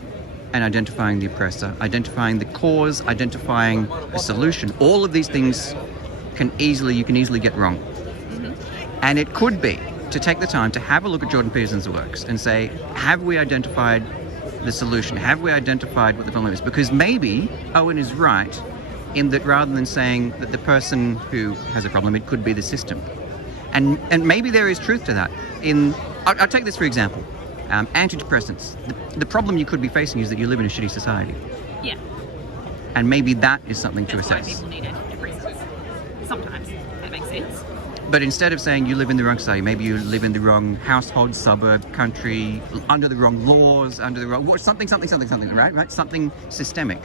and identifying the oppressor, identifying the cause, identifying a solution, all of these things you can easily get wrong. And it could be to take the time to have a look at Jordan Peterson's works and say, have we identified the solution? Have we identified what the problem is? Because maybe Owen is right in that rather than saying that the person who has a problem, it could be the system. And maybe there is truth to that. In I'll take this for example. Antidepressants. The problem you could be facing is that you live in a shitty society. Yeah. And maybe that is something to That's why assess. people need antidepressants. Sometimes. That makes sense. But instead of saying you live in the wrong society, maybe you live in the wrong household, suburb, country, under the wrong laws, under the wrong... Something, right? Something systemic.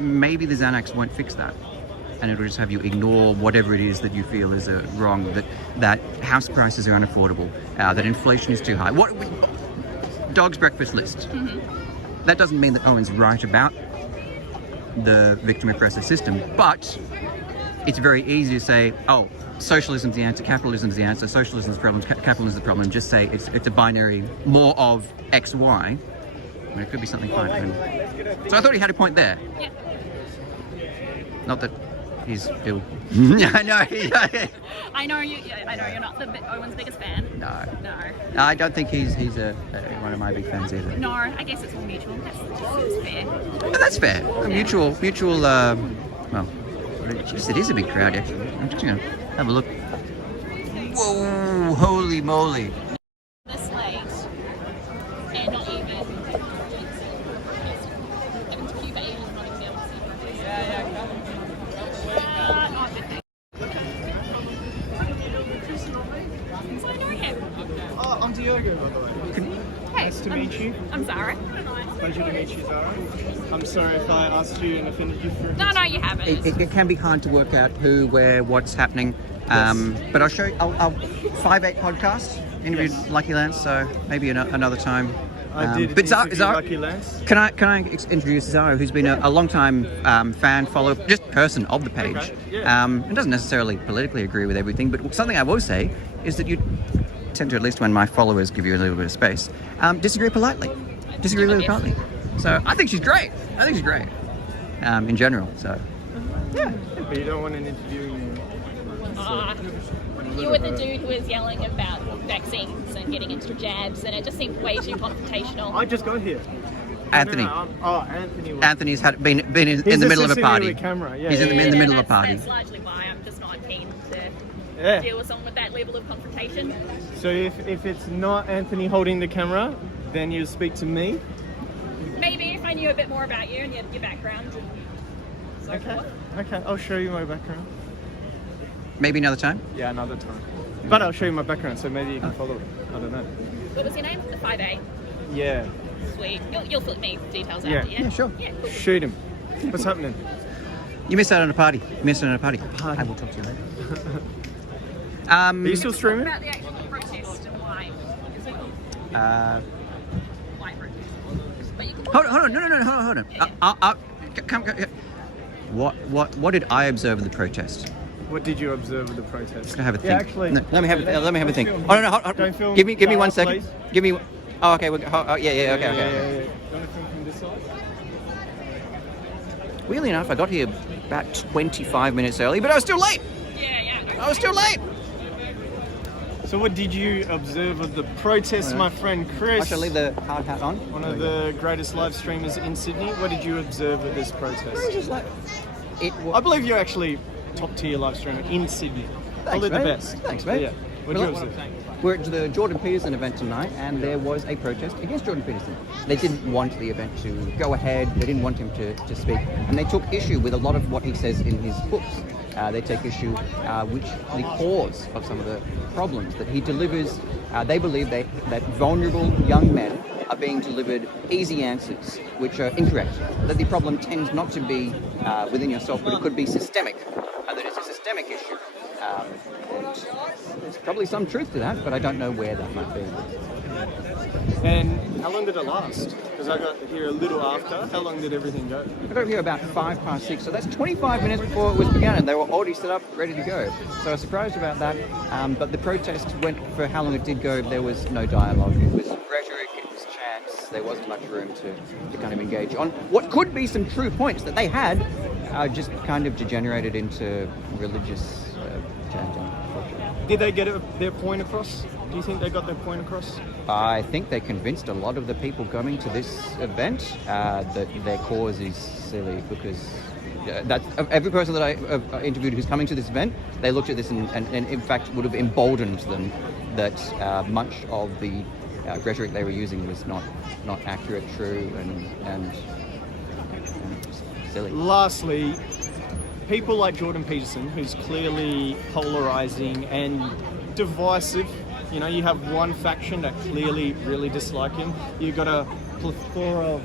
Maybe the Xanax won't fix that. And it'll just have you ignore whatever it is that you feel is wrong, that house prices are unaffordable, that inflation is too high. Dog's breakfast list. Mm-hmm. That doesn't mean that Owen's right about the victim-oppressor system, but it's very easy to say, oh, socialism's the answer, capitalism's the answer, socialism's the problem, capitalism's the problem. Just say it's a binary, more of X, Y, when it could be something fine. So I thought he had a point there. Yeah. Not that he's ill. I know. I know you're not Owen's biggest fan. No. No. I don't think he's one of my big fans either. No, I guess it's all mutual. That's fair. But that's fair. A mutual. Well, it is a big crowd actually. I'm just gonna have a look. Whoa! Holy moly! This late, and not even. Oh, I'm Diogo, by the way. Hey, nice to meet you. I'm Zara. Pleasure to meet you, Zara. I'm sorry if I asked you and offended you for... No, you haven't. It can be hard to work out who, where, what's happening. But I'll show you. I'll 5/8 podcast interviewed Lucky Lance, so maybe another time. I did but interview Zara, Lucky Lance. Can I introduce Zara, who's been a long time fan, follower, just person of the page, Okay, yeah. and doesn't necessarily politically agree with everything. But something I will say is that you tend to, at least when my followers give you a little bit of space, disagree politely. Disagree really politely. So I think she's great. In general. So Yeah. But you don't want an interview. You were the dude who was yelling about vaccines and getting extra jabs, and it just seemed way too confrontational. I just got here. Anthony. Anthony. Anthony's been in the middle of a party. Camera. Yeah, He's in the middle of a party. That's largely why I'm just not keen to deal with someone with that level of confrontation. So if it's not Anthony holding the camera, then you speak to me. Maybe if I knew a bit more about you and your background. So forth. Okay, I'll show you my background. Maybe another time? Yeah, another time. But I'll show you my background, so maybe you can follow it. I don't know. What was your name? The 5A. Yeah. Sweet. You'll flip me details Yeah. after, yeah? Yeah, sure. Yeah, cool. Shoot him. What's happening? You missed out on a party. I will talk to you later. Are you still streaming? About the actual protest and why. Why protest? But you can Hold on. No, hold on. Come. What did I observe of the protest? What did you observe of the protest? Just gonna have a think. Yeah, actually. No, let me have a think. Film. Oh no, hold Don't on. film Give me Zara, 1 second. please. Give me. Oh, okay. Okay. Yeah. Okay. You want to film from this side? Weirdly enough, I got here about 25 minutes early, but I was still late. I was still late. So what did you observe of the protest, my friend Chris? I shall leave the hard hat on. One of the greatest live streamers in Sydney. What did you observe of this protest? I believe you're actually top tier live streamer in Sydney. Probably the mate. best. Thanks, mate. Yeah. What did you observe? We're at the Jordan Peterson event tonight, and there was a protest against Jordan Peterson. They didn't want the event to go ahead. They didn't want him to speak, and they took issue with a lot of what he says in his books. They take issue with the cause of some of the problems that he delivers. They believe that vulnerable young men are being delivered easy answers, which are incorrect. That the problem tends not to be within yourself, but it could be systemic, and that it's a systemic issue. There's probably some truth to that, but I don't know where that might be. And how long did it last? Because I got here a little after. How long did everything go? I got here about 6:05, so that's 25 minutes before it was begun, and they were already set up, ready to go. So I was surprised about that, but the protest went for how long it did go. There was no dialogue. It was rhetoric, it was chants. There wasn't much room to kind of engage on what could be some true points that they had, just kind of degenerated into religious chanting. Did they get their point across? Do you think they got their point across? I think they convinced a lot of the people coming to this event that their cause is silly because that every person that I interviewed who's coming to this event, they looked at this and in fact would have emboldened them that much of the rhetoric they were using was not accurate, true, and silly. Lastly, people like Jordan Peterson, who's clearly polarizing and divisive. You know, you have one faction that clearly really dislike him. You've got a plethora of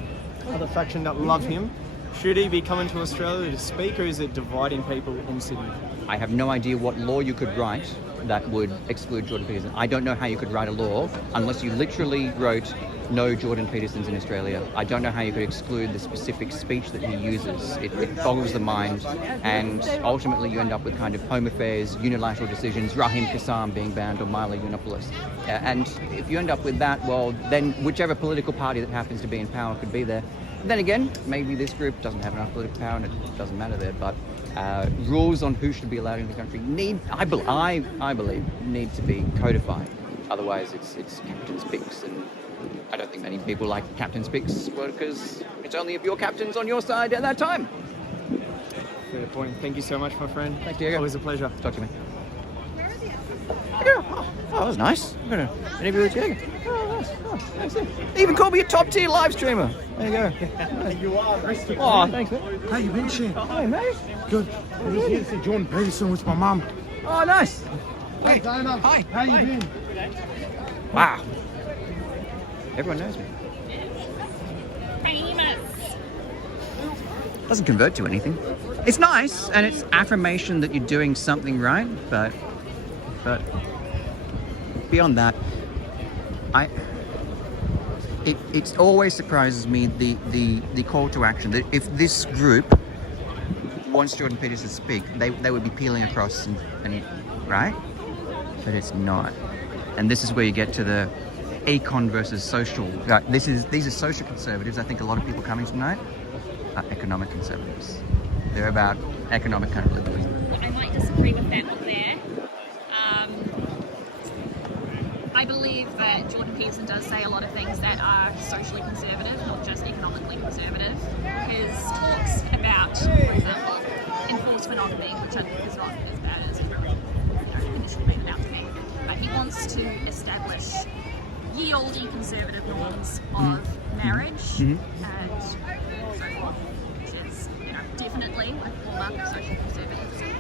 other faction that love him. Should he be coming to Australia to speak, or is it dividing people in Sydney? I have no idea what law you could write that would exclude Jordan Peterson. I don't know how you could write a law unless you literally wrote no Jordan Petersons in Australia. I don't know how you could exclude the specific speech that he uses. It boggles the mind, and ultimately you end up with kind of home affairs, unilateral decisions, Raheem Kassam being banned or Milo Yiannopoulos. And if you end up with that, well, then whichever political party that happens to be in power could be there. Then again, maybe this group doesn't have enough political power and it doesn't matter there, but rules on who should be allowed in the country I believe, need to be codified. Otherwise, it's captain's picks, and I don't think many people like captain's picks because it's only if your captain's on your side at that time. Fair point. Thank you so much, my friend. Thanks, Diego. Always a pleasure. Talk to me. Oh, that was nice. I'm going to interview with Diego. Oh, nice. Oh, thanks. He even called me a top tier live streamer. There you go. You are. Oh, thanks, man. How you been, Shane? Hey, mate. Good. I was here to see Jordan Peterson with my mum. Oh, nice. Hey, Dana. Hi. How you been? Wow. Everyone knows me. Famous. Doesn't convert to anything. It's nice, and it's affirmation that you're doing something right, but beyond that, it always surprises me the call to action. That if this group wants Jordan Peterson to speak, they would be peeling across and right, but it's not. And this is where you get to the econ versus social. These are social conservatives. I think a lot of people coming tonight are economic conservatives. They're about economic kind of liberalism. I might disagree with that one there. I believe that Jordan Peterson does say a lot of things that are socially conservative, not just economically conservative. His talks about, for example, enforced monogamy, which I think is not as bad as it initially made it out to be. But he wants to establish ye olde conservative norms of marriage and so forth, which is, definitely a hallmark of social conservatism.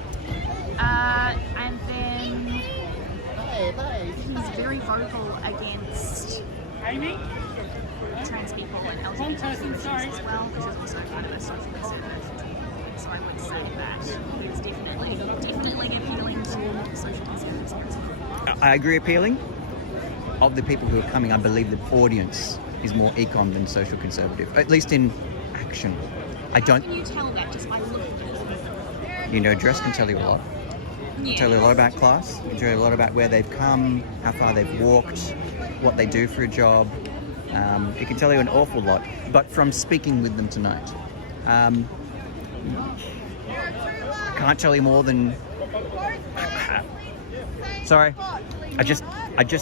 And then he's very vocal against trans people and LGBT communities as well, which is also kind of a social conservative talk. So I would say that he's definitely appealing to social conservative spirits. I agree, appealing. Of the people who are coming, I believe the audience is more econ than social conservative, at least in action. I don't. How can you tell that just by looking at it? Dress can tell you a lot. Yeah. Tell you a lot about class. Can tell you a lot about where they've come, how far they've walked, what they do for a job. It can tell you an awful lot. But from speaking with them tonight, I can't tell you more than. Sorry, I just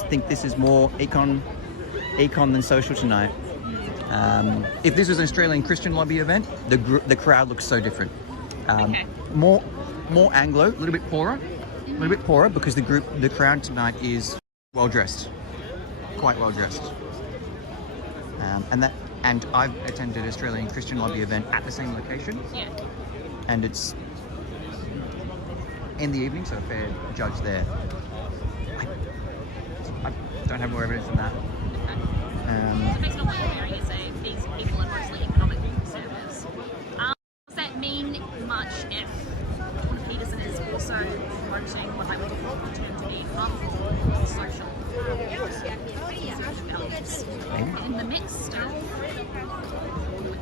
think this is more econ than social tonight. If this was an Australian Christian lobby event, the crowd looks so different. Okay. More Anglo, a little bit poorer, because the crowd tonight is well dressed, quite well dressed. And I've attended an Australian Christian lobby event at the same location. Yeah. And it's in the evening, so a fair judge there. I don't have more evidence than that. So based on what you're hearing, is that these people are mostly economic conservatives. Does that mean much if Jordan Peterson is also promoting what I would term to be harmful social values? In the mix still?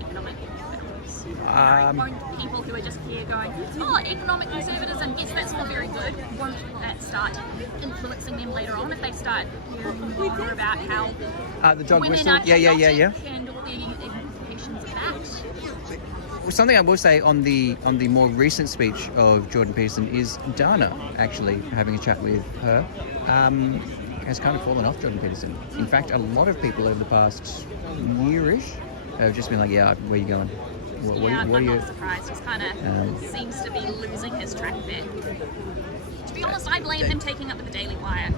Economic values. Won't people who are just here going, economic conservatism, yes, that's all very good, won't that start influencing them later on if they start hearing more about how the dog women whistle? are Yeah. and all the implications of that? Something I will say on the more recent speech of Jordan Peterson is Dana, actually, having a chat with her, has kind of fallen off Jordan Peterson. In fact, a lot of people over the past year-ish have just been like, yeah, where are you going? I'm not surprised. He's kind of seems to be losing his track a bit. To be honest, I blame him taking up with the Daily Wire.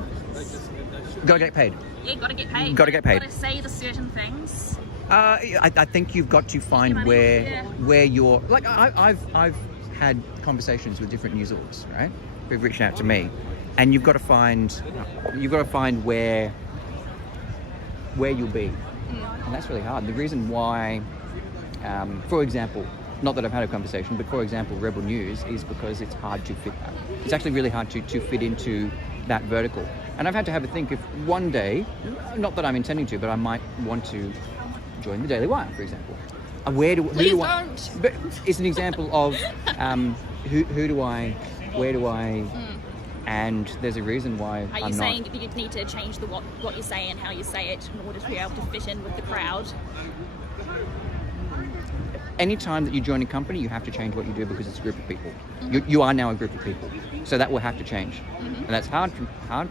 Gotta get paid. Yeah, gotta get paid. Gotta get paid. Gotta say the certain things. I think you've got to find where you're like I've had conversations with different news orgs, right? Who've reached out to me, and you've got to find where you'll be, and that's really hard. The reason why, for example, not that I've had a conversation, but for example, Rebel News is because it's hard to fit. It's actually really hard to fit into that vertical. And I've had to have a think if one day, not that I'm intending to, but I might want to join the Daily Wire, for example. Who do I? But it's an example of where do I? And there's a reason why Are you saying that you need to change what you say and how you say it in order to be able to fit in with the crowd? Anytime that you join a company, you have to change what you do because it's a group of people. You are now a group of people, so that will have to change, and that's hard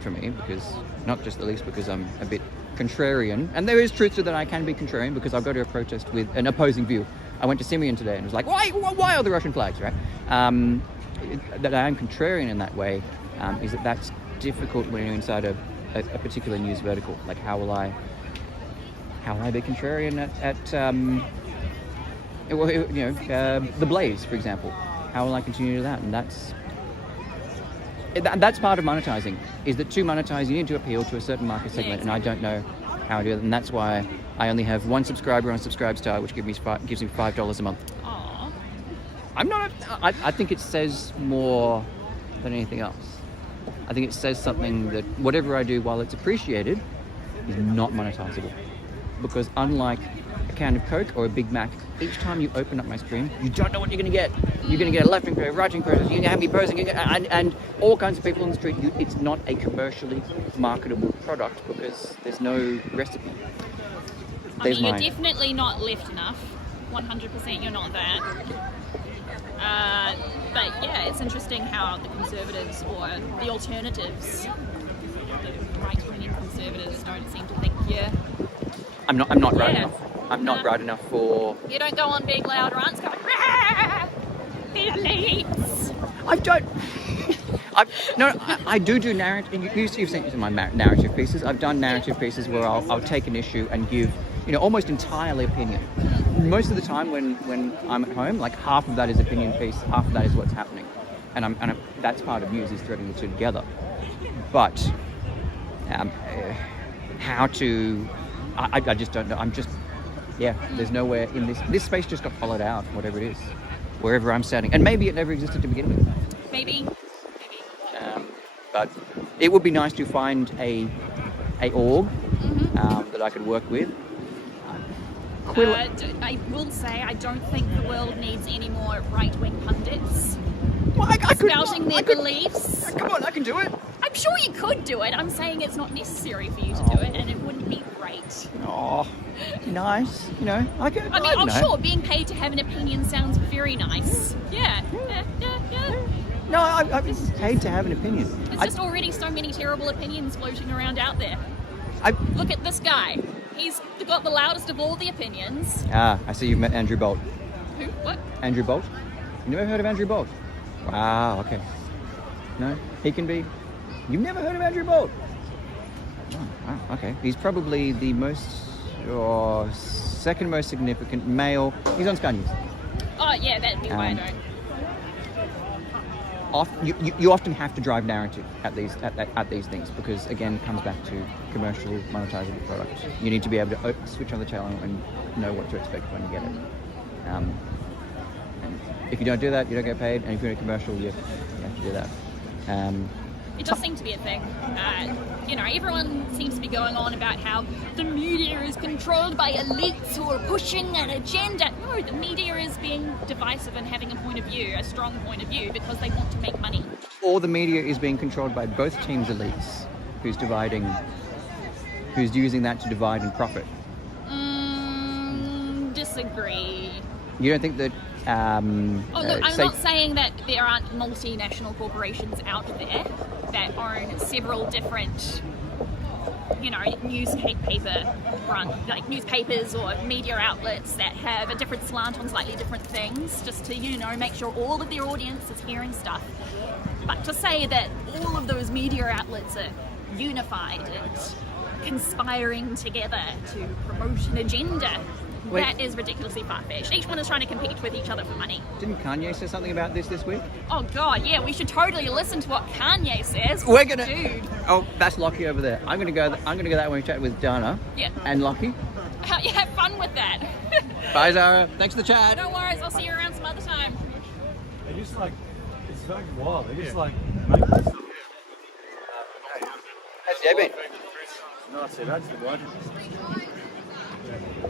for me because not just the least because I'm a bit contrarian, and there is truth to that. I can be contrarian because I'll go to a protest with an opposing view. I went to Simeon today and was like, why are the Russian flags, right? That I am contrarian in that way is that's difficult when you're inside a particular news vertical. Like how will I be contrarian at the Blaze, for example? How will I continue to that? And that's part of monetizing, is that to monetize you need to appeal to a certain market segment, and I don't know how to do it, and that's why I only have one subscriber on Subscribestar, which gives me $5 a month. Aww. I think it says more than anything else. I think it says something that whatever I do, while it's appreciated, is not monetizable. Because unlike a can of Coke or a Big Mac, each time you open up my stream, you don't know what you're going to get. You're going to get a left-wing person, right-wing person, you're going to have me posing, and all kinds of people on the street. It's not a commercially marketable product because there's no recipe. You're definitely not left enough. 100% you're not that. But yeah, it's interesting how the conservatives or the alternatives, the right-wing conservatives, don't seem to think I'm not right enough. I'm not bright enough for... You don't go on big loud rants going, "Rah! The elites!" I do narrative. You've seen my narrative pieces. I've done narrative pieces where I'll take an issue and give, almost entirely opinion. Most of the time when I'm at home, like half of that is opinion piece, half of that is what's happening, and that's part of news, is threading the two together. But how to... I just don't know. There's nowhere in this space just got hollowed out, whatever it is, wherever I'm standing. And maybe it never existed to begin with. Maybe. But it would be nice to find a org that I could work with. I will say I don't think the world needs any more right-wing pundits spouting their beliefs. Come on, I can do it. I'm sure you could do it. I'm saying it's not necessary for you to do it, and it wouldn't be great. Oh, nice. I'm sure being paid to have an opinion sounds very nice. Yeah. No, I'm paid to have an opinion. It's just already so many terrible opinions floating around out there. Look at this guy. He's got the loudest of all the opinions. I see you've met Andrew Bolt. Who? What? Andrew Bolt? You never heard of Andrew Bolt? Wow, okay. No? He can be... You've never heard of Andrew Bolt? Oh, wow, okay. He's probably the second most significant male... He's on Sky News. Oh, yeah, that'd be why I don't. You often have to drive narrative at these things because, again, it comes back to commercial monetizable products. You need to be able to switch on the channel and know what to expect when you get it. And if you don't do that, you don't get paid, and if you're in a commercial, you have to do that. It does seem to be a thing. Everyone seems to be going on about how the media is controlled by elites who are pushing an agenda. No, the media is being divisive and having a point of view, a strong point of view, because they want to make money. Or the media is being controlled by both teams' elites, who's using that to divide and profit. Disagree. You don't think that... I'm not saying that there aren't multinational corporations out there that own several different you know, newspapers or media outlets that have a different slant on slightly different things, just to, you know, make sure all of their audience is hearing stuff. But to say that all of those media outlets are unified and conspiring together to promote an agenda, that is ridiculously far-fetched. Each one is trying to compete with each other for money. Didn't Kanye say something about this week? Oh God, yeah, we should totally listen to what Kanye says. We're gonna. Dude. Oh, that's Lockie over there. I'm gonna go that when we chat with Dana. Yeah. And Lockie. Yeah, have fun with that. Bye, Zara. Thanks for the chat. No worries. I'll see you around some other time. They're just like, it's fucking wild. They're just like making this stuff. How's the day been? Not too bad.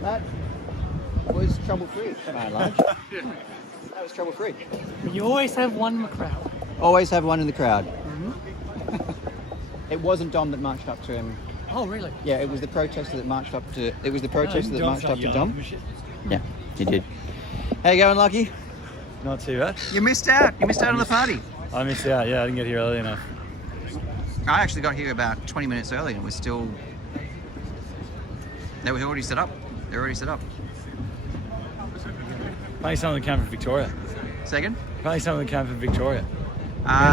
That was trouble-free, by and large. That was trouble-free. But you always have one in the crowd. Always have one in the crowd. It wasn't Dom that marched up to him. Oh, really? Yeah, it was the protester that marched up to. It was the protester that marched up to Dom. Yeah, he did. How you going, Lockie? Not too bad. You missed out. You missed out on the party. I missed out. Yeah, I didn't get here early enough. I actually got here about 20 minutes early, and it was still. They were already set up. They're already set up. Apparently some of them came from Victoria. Second? Apparently some of them came from Victoria.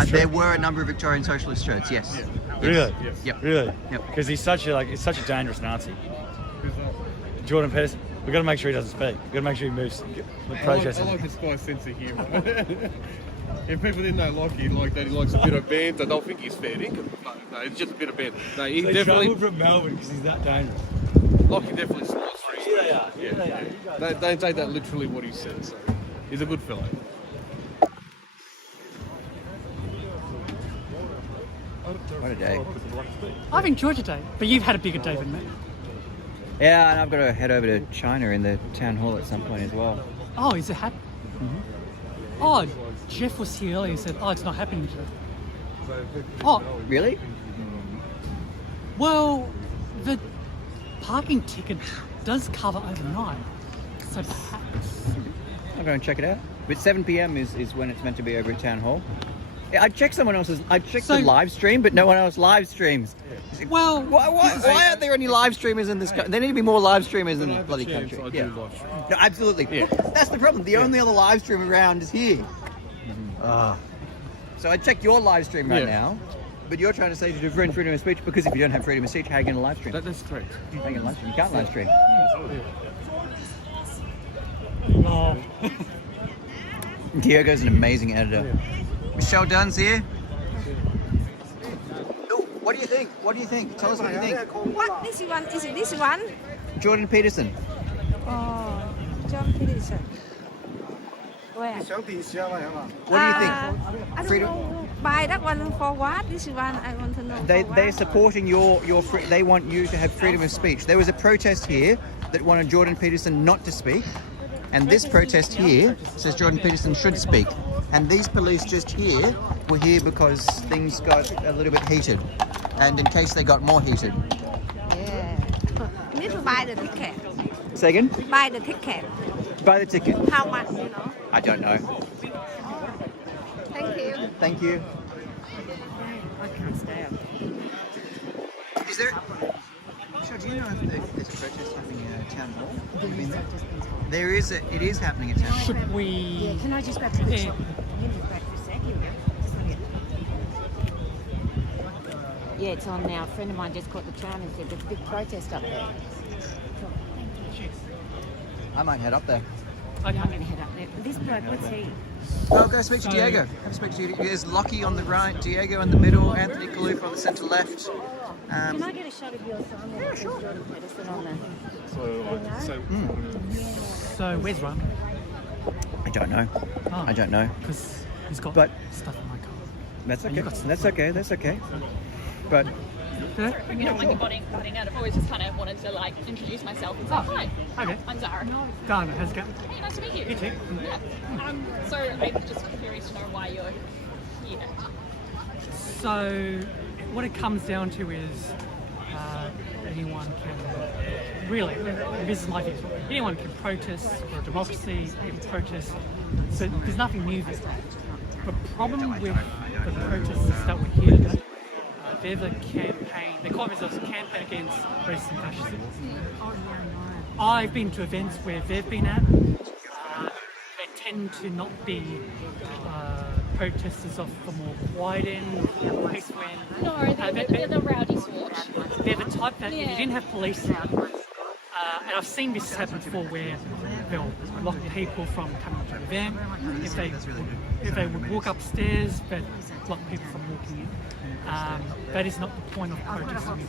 There were a number of Victorian socialist shirts. Yes. Yeah. Yes. Really? Yes. Yep. Really? Yep. Because he's such a dangerous Nazi. Jordan Peterson. We've got to make sure he doesn't speak. We've got to make sure he moves the protest. I like this guy's sense of humour. If people didn't know Lockie like that, he likes a bit of banter, they'll think he's fair dinkum. No, it's just a bit of banter. No, he They definitely. travelled from Melbourne because he's that dangerous. Lockie definitely smiles for his Here they are. Here they are. Don't take that literally what he said. So he's a good fellow. What a day. I've enjoyed today, but you've had a bigger day than me. Yeah, and I've got to head over to China in the town hall at some point as well. Oh, is it happening? Oh, Jeff was here earlier and said, oh, it's not happening today. Oh. Really? Well, the parking ticket does cover overnight, so perhaps. I'll go and check it out. But 7 p.m. is when it's meant to be over at town hall. I checked the live stream, but no one else live streams. Well, why aren't there any live streamers in this country? There need to be more live streamers in the bloody country. Yeah. No, absolutely. Yeah. That's the problem. The only other live stream around is here. So I checked your live stream right now, but you're trying to say to defend freedom of speech because if you don't have freedom of speech, how are you going to live stream? That's correct. How are you going to live stream? You can't live stream. Oh. Diego's an amazing editor. Michelle Dunn's here. Ooh, what do you think? What do you think? Tell us what you think. What? This one? Is it this one? Jordan Peterson. Oh, John Peterson. Where? What do you think? I don't know. Buy that one for what? This one I want to know. They're supporting your they want you to have freedom of speech. There was a protest here that wanted Jordan Peterson not to speak, and this protest here says Jordan Peterson should speak. And these police just here were here because things got a little bit heated, and in case they got more heated. Yeah. You need to buy the ticket. Say again? Buy the ticket. Buy the ticket. How much, you know? I don't know. Thank you. Thank you. I can't stay up. Is there? Michelle, do you know if there's a protest happening at town hall? Have you been there? There is. It is happening at town hall. Should we? Yeah, can I just grab the Yeah. Yeah, it's on now. A friend of mine just caught the tram and said there's a big protest up there. I might head up there. I'm going to head up there. This bloke, what's he? Oh, go speak to Diego. Have speak to Diego. There's Lockie on the right, Diego in the middle, Anthony Kaloof on the centre left. Can I get a shot of your son? Yeah, sure. Jordan Peterson on the... So where's Ron? I don't know. Oh, I don't know. Because he's got stuff in my car. That's okay. That's okay. That's okay. But You don't mind me butting out. I've always just kind of wanted to like introduce myself and say hi. Okay. I'm Zara. Dana, how's it going? Hey, nice to meet you. You too. Yeah. So I'm just curious to know why you're here. So what it comes down to is anyone can really, this is my view, anyone can protest for democracy, they can protest, so there's nothing new there. The problem with the protests that were here today, they're the campaign. They call themselves a campaign against racism and fascism. I've been to events where they've been at. They tend to not be protesters of the more quiet end, peaceful end. No, they're the rowdy sort. They're the type that if you didn't have police out, and I've seen this happen before where they'll block people from coming to an event. If they would walk upstairs, but block people from walking in. That is not the point of protesting.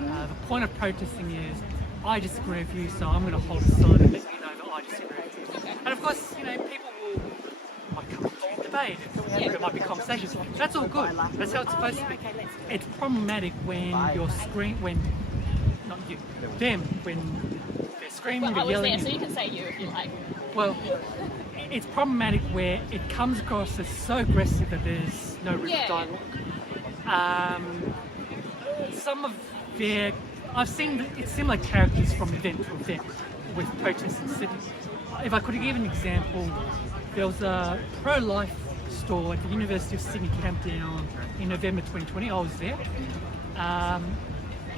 The point of protesting is, I disagree with you, so I'm going to hold a sign and let you know that I disagree with you. And of course, people might come to debate. There might be conversations. That's all good. That's how it's supposed to be. It's problematic when not you, them, when they're screaming, Well, they're I was yelling. there, so you can say you if you like. Well, it's problematic where it comes across as so aggressive that there's no real dialogue. Some of their, I've seen it's similar characters from event to event with protests in Sydney. If I could give an example, there was a pro-life store at the University of Sydney Campdown in November 2020. I was there.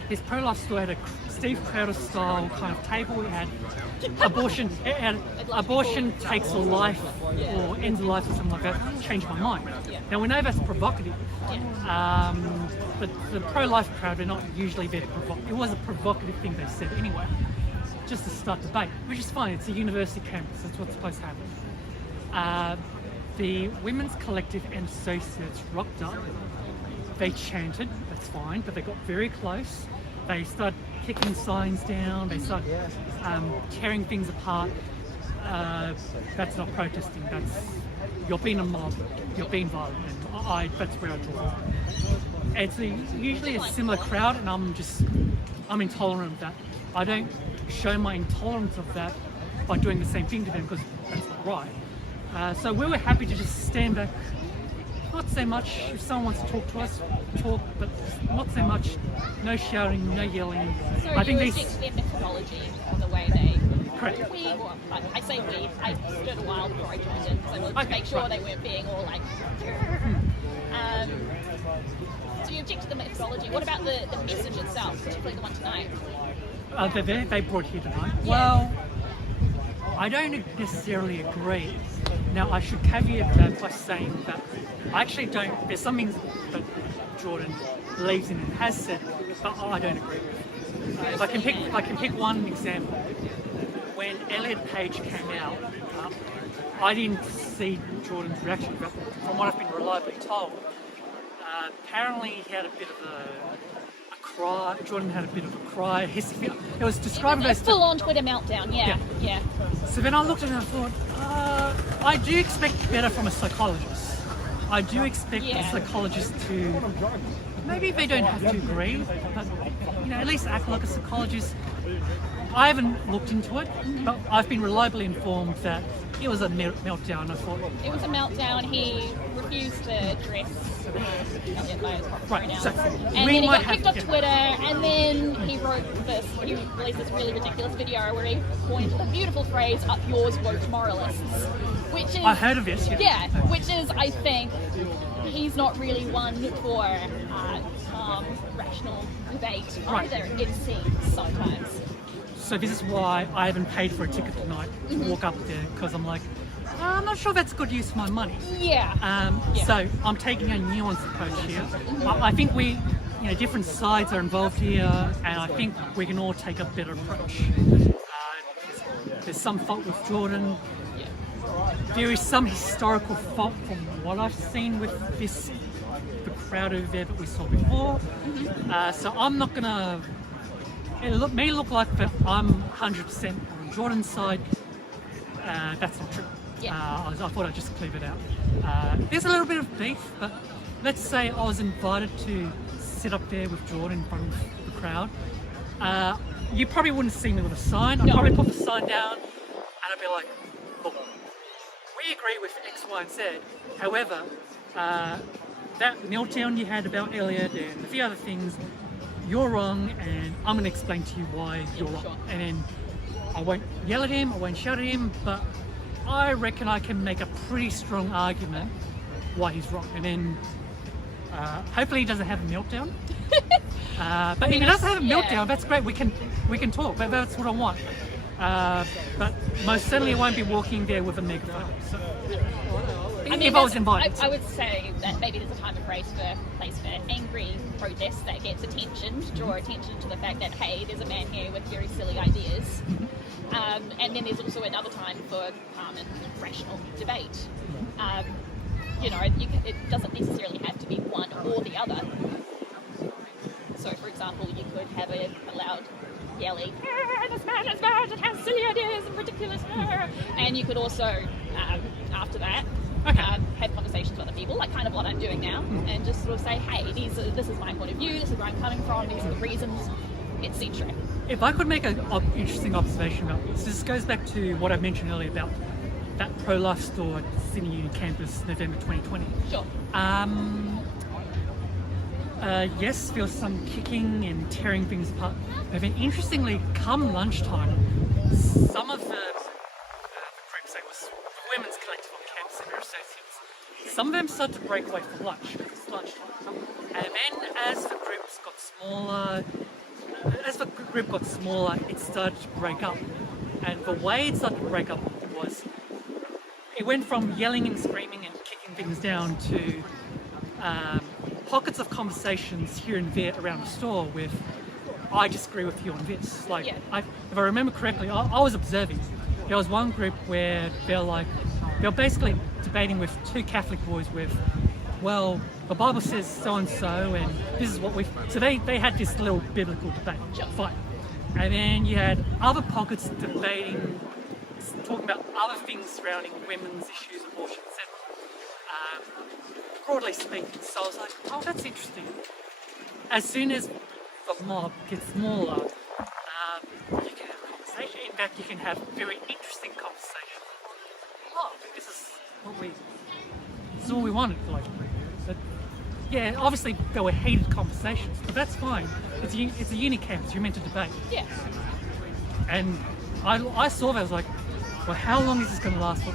This pro-life store had a Steve Crowder style kind of table. It had abortion takes a life or ends a life or something like that. Changed my mind. Now we know that's provocative, but the pro-life crowd are not usually very provocative. It was a provocative thing they said anyway, just to start debate, which is fine. It's a university campus. That's what's supposed to happen. The Women's Collective and Associates rocked up. They chanted, that's fine, but they got very close. They started kicking signs down. They started tearing things apart. That's not protesting. You're being a mob. You're being violent. And that's where I draw. It's usually a similar crowd, and I'm intolerant of that. I don't show my intolerance of that by doing the same thing to them because that's not right. So we were happy to just stand back. Not so much, if someone wants to talk to us, talk, but not so much, no shouting, no yelling. So I think their methodology on the way they... Correct. I say we, I stood a while before I joined in, because I wanted to make sure they weren't being all like... So you object to the methodology. What about the message itself, particularly the one tonight? They brought here tonight. Yeah. Well, I don't necessarily agree. Now, I should caveat that by saying that I actually don't. There's something that Jordan believes in and has said, but I don't agree with. If I can pick one example. When Elliot Page came out, I didn't see Jordan's reaction, but from what I've been reliably told, apparently he had a bit of a cry. Jordan had a bit of a cry. It was described as full-on Twitter meltdown. Yeah. So then I looked at it and I thought, I do expect better from a psychologist. I do expect a psychologist to, maybe they don't have to agree, but at least act like a psychologist. I haven't looked into it, but I've been reliably informed that it was a meltdown. I thought it was a meltdown. He refused to address right, so and then he got kicked off Twitter, and then he released this really ridiculous video where he coined the beautiful phrase "up yours, woke moralists," which is I heard of this. Yeah, which is, I think, he's not really one for rational debate either. It seems sometimes. So this is why I haven't paid for a ticket tonight to walk up there, because I'm like, I'm not sure that's good use of my money. So I'm taking a nuanced approach here. I think different sides are involved here, and I think we can all take a better approach. There's some fault with Jordan. There is some historical fault from what I've seen with the crowd over there that we saw before. So I'm not gonna. It may look like that I'm 100% on Jordan's side. That's not true. I thought I'd just clear it out. There's a little bit of beef, but let's say I was invited to sit up there with Jordan in front of the crowd. You probably wouldn't see me with a sign. I'd probably put the sign down and I'd be like, look, we agree with X, Y, and Z. However, that meltdown you had about Elliot and a few other things, you're wrong, and I'm going to explain to you why you're wrong. And then I won't yell at him, I won't shout at him, but I reckon I can make a pretty strong argument why he's wrong. And then Hopefully he doesn't have a meltdown. But if he doesn't have a meltdown, that's great. We can talk. But that's what I want. But most certainly I won't be walking there with a megaphone. So, if I was invited. I would say that maybe there's a time and place for angry protests that gets attention, to draw attention to the fact that, hey, there's a man here with very silly ideas. And then there's also another time for calm and rational debate. It doesn't necessarily have to be one or the other. So, for example, you could have a loud yelling, this man is bad, it has silly ideas and ridiculous, and you could also, after that, have conversations with other people, like kind of what I'm doing now, and just sort of say, hey, this is my point of view, this is where I'm coming from, these are the reasons, etc. If I could make an interesting observation about this goes back to what I mentioned earlier about that pro-life store at Sydney Uni campus, November 2020. Sure. Yes, there was some kicking and tearing things apart. But then interestingly, come lunchtime, some of the groups, it was the women's collective on campus and their associates, some of them started to break away for lunch because it's lunchtime. And then as the groups got smaller, it started to break up. And the way it started to break up was, it went from yelling and screaming and kicking things down to pockets of conversations here and there around the store with, I disagree with you on this. If I remember correctly, I was observing. There was one group where they're basically debating with two Catholic boys with, well, the Bible says so-and-so, and this is what so they had this little biblical debate, fight. And then you had other pockets debating, talking about other things surrounding women's issues, abortion, etc. Broadly speaking. So I was like, oh, that's interesting. As soon as the mob gets smaller, you can have a conversation. In fact, you can have very interesting conversations. Oh, this is what we wanted. Yeah, obviously there were heated conversations, but that's fine. It's a uni campus. You're meant to debate. Yeah. And I saw that. I was like, well, how long is this going to last for?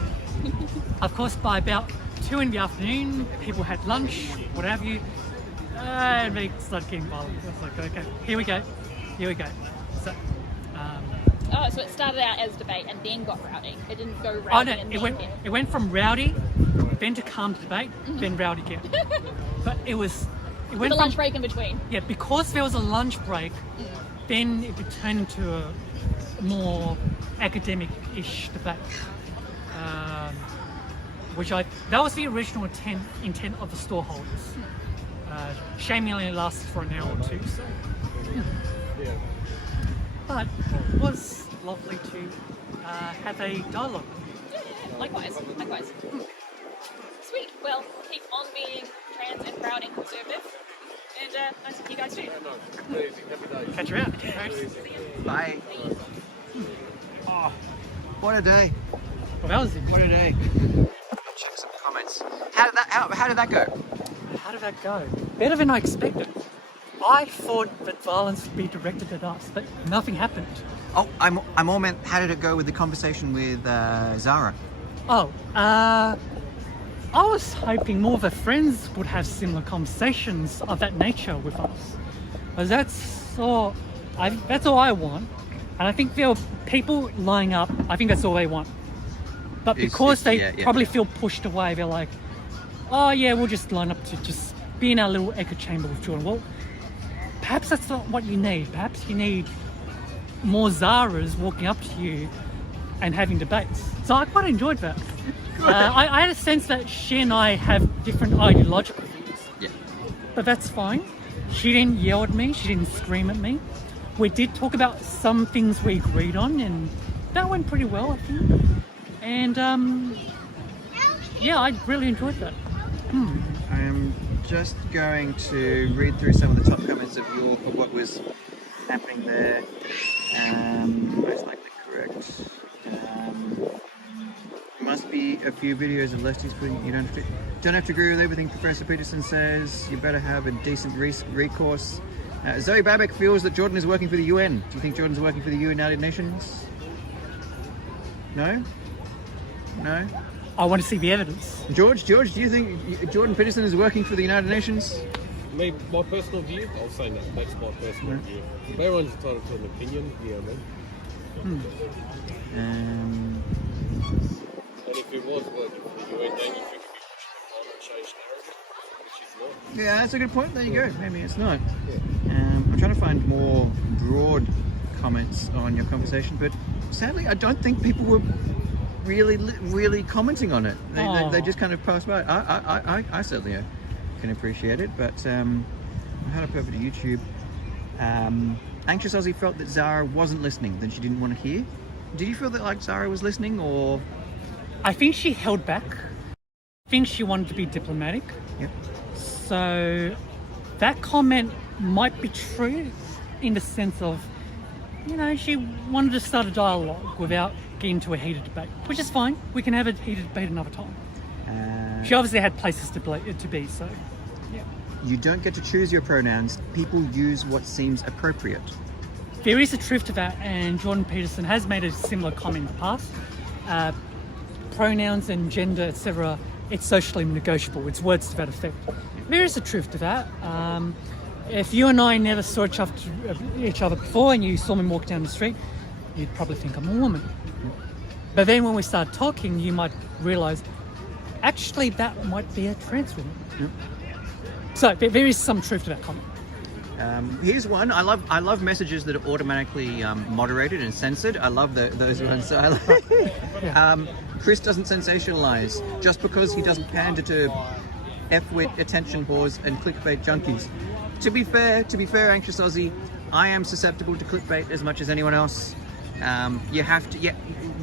Of course, by about 2 in the afternoon, people had lunch, what have you, and they started getting violent. I was like, okay, here we go. So, so it started out as debate and then got rowdy. It didn't go rowdy. Oh no, and it went from rowdy, then to calm debate, then rowdy again. But it went with a lunch break in between. Yeah, because there was a lunch break, then it turned into a more academic-ish debate. That was the original intent of the store holders. Shame it only lasted for an hour or two, so. Yeah. But it was lovely to have a dialogue. Yeah, likewise. Sweet. Well, keep on being trans and proud and conservative. And nice to see you guys too. Catch you out. Bye. Oh, what a day. Well, that was it. What a day. Check some comments. How did that go? How did that go? Better than I expected. I thought that violence would be directed at us, but nothing happened. Oh, I'm all meant. How did it go with the conversation with Zara? Oh, I was hoping more of her friends would have similar conversations of that nature with us. Because that's all I want. And I think there are people lining up, I think that's all they want. But because they probably feel pushed away, they're like, oh yeah, we'll just line up to just be in our little echo chamber with Jordan. Well, perhaps that's not what you need. Perhaps you need more Zaras walking up to you and having debates. So I quite enjoyed that. I had a sense that she and I have different ideological views. Yeah. But that's fine. She didn't yell at me. She didn't scream at me. We did talk about some things we agreed on, and that went pretty well, I think. And yeah, I really enjoyed that. I am just going to read through some of the top comments of what was happening there. Most likely correct. Must be a few videos of Lesty's putting. You don't have to agree with everything Professor Peterson says. You better have a decent recourse. Zoe Babbitt feels that Jordan is working for the UN. Do you think Jordan's working for the United Nations? No? No? I want to see the evidence. George, do you think Jordan Peterson is working for the United Nations? Me, my personal view, I'll say no. That's my personal view. Everyone's entitled to an opinion, you know what I mean? Um, And if it was working for the UN, then you think it'd be climate change narrative, which is not. yeah, that's a good point. There you go. Maybe it's not. I'm trying to find more broad comments on your conversation, but sadly, I don't think people were really commenting on it. They just kind of passed by. I certainly can appreciate it, but I had up over to YouTube. Anxious Aussie felt that Zara wasn't listening, that she didn't want to hear. Did you feel that like Zara was listening, or? I think she held back. I think she wanted to be diplomatic. Yep. So that comment might be true in the sense of, she wanted to start a dialogue without getting into a heated debate, which is fine. We can have a heated debate another time. She obviously had places to be, so yeah. You don't get to choose your pronouns. People use what seems appropriate. There is a truth to that, and Jordan Peterson has made a similar comment in the past. Pronouns and gender, etc., it's socially negotiable. It's words to that effect. There is a truth to that. If you and I never saw each other before and you saw me walk down the street, you'd probably think I'm a woman. But then when we start talking, you might realise, actually, that might be a trans woman. So there is some truth to that comment. Here's one. I love messages that are automatically moderated and censored. I love those ones. So Chris doesn't sensationalize just because he doesn't pander to F-wit, attention whores, and clickbait junkies. To be fair, Anxious Aussie, I am susceptible to clickbait as much as anyone else. You have to,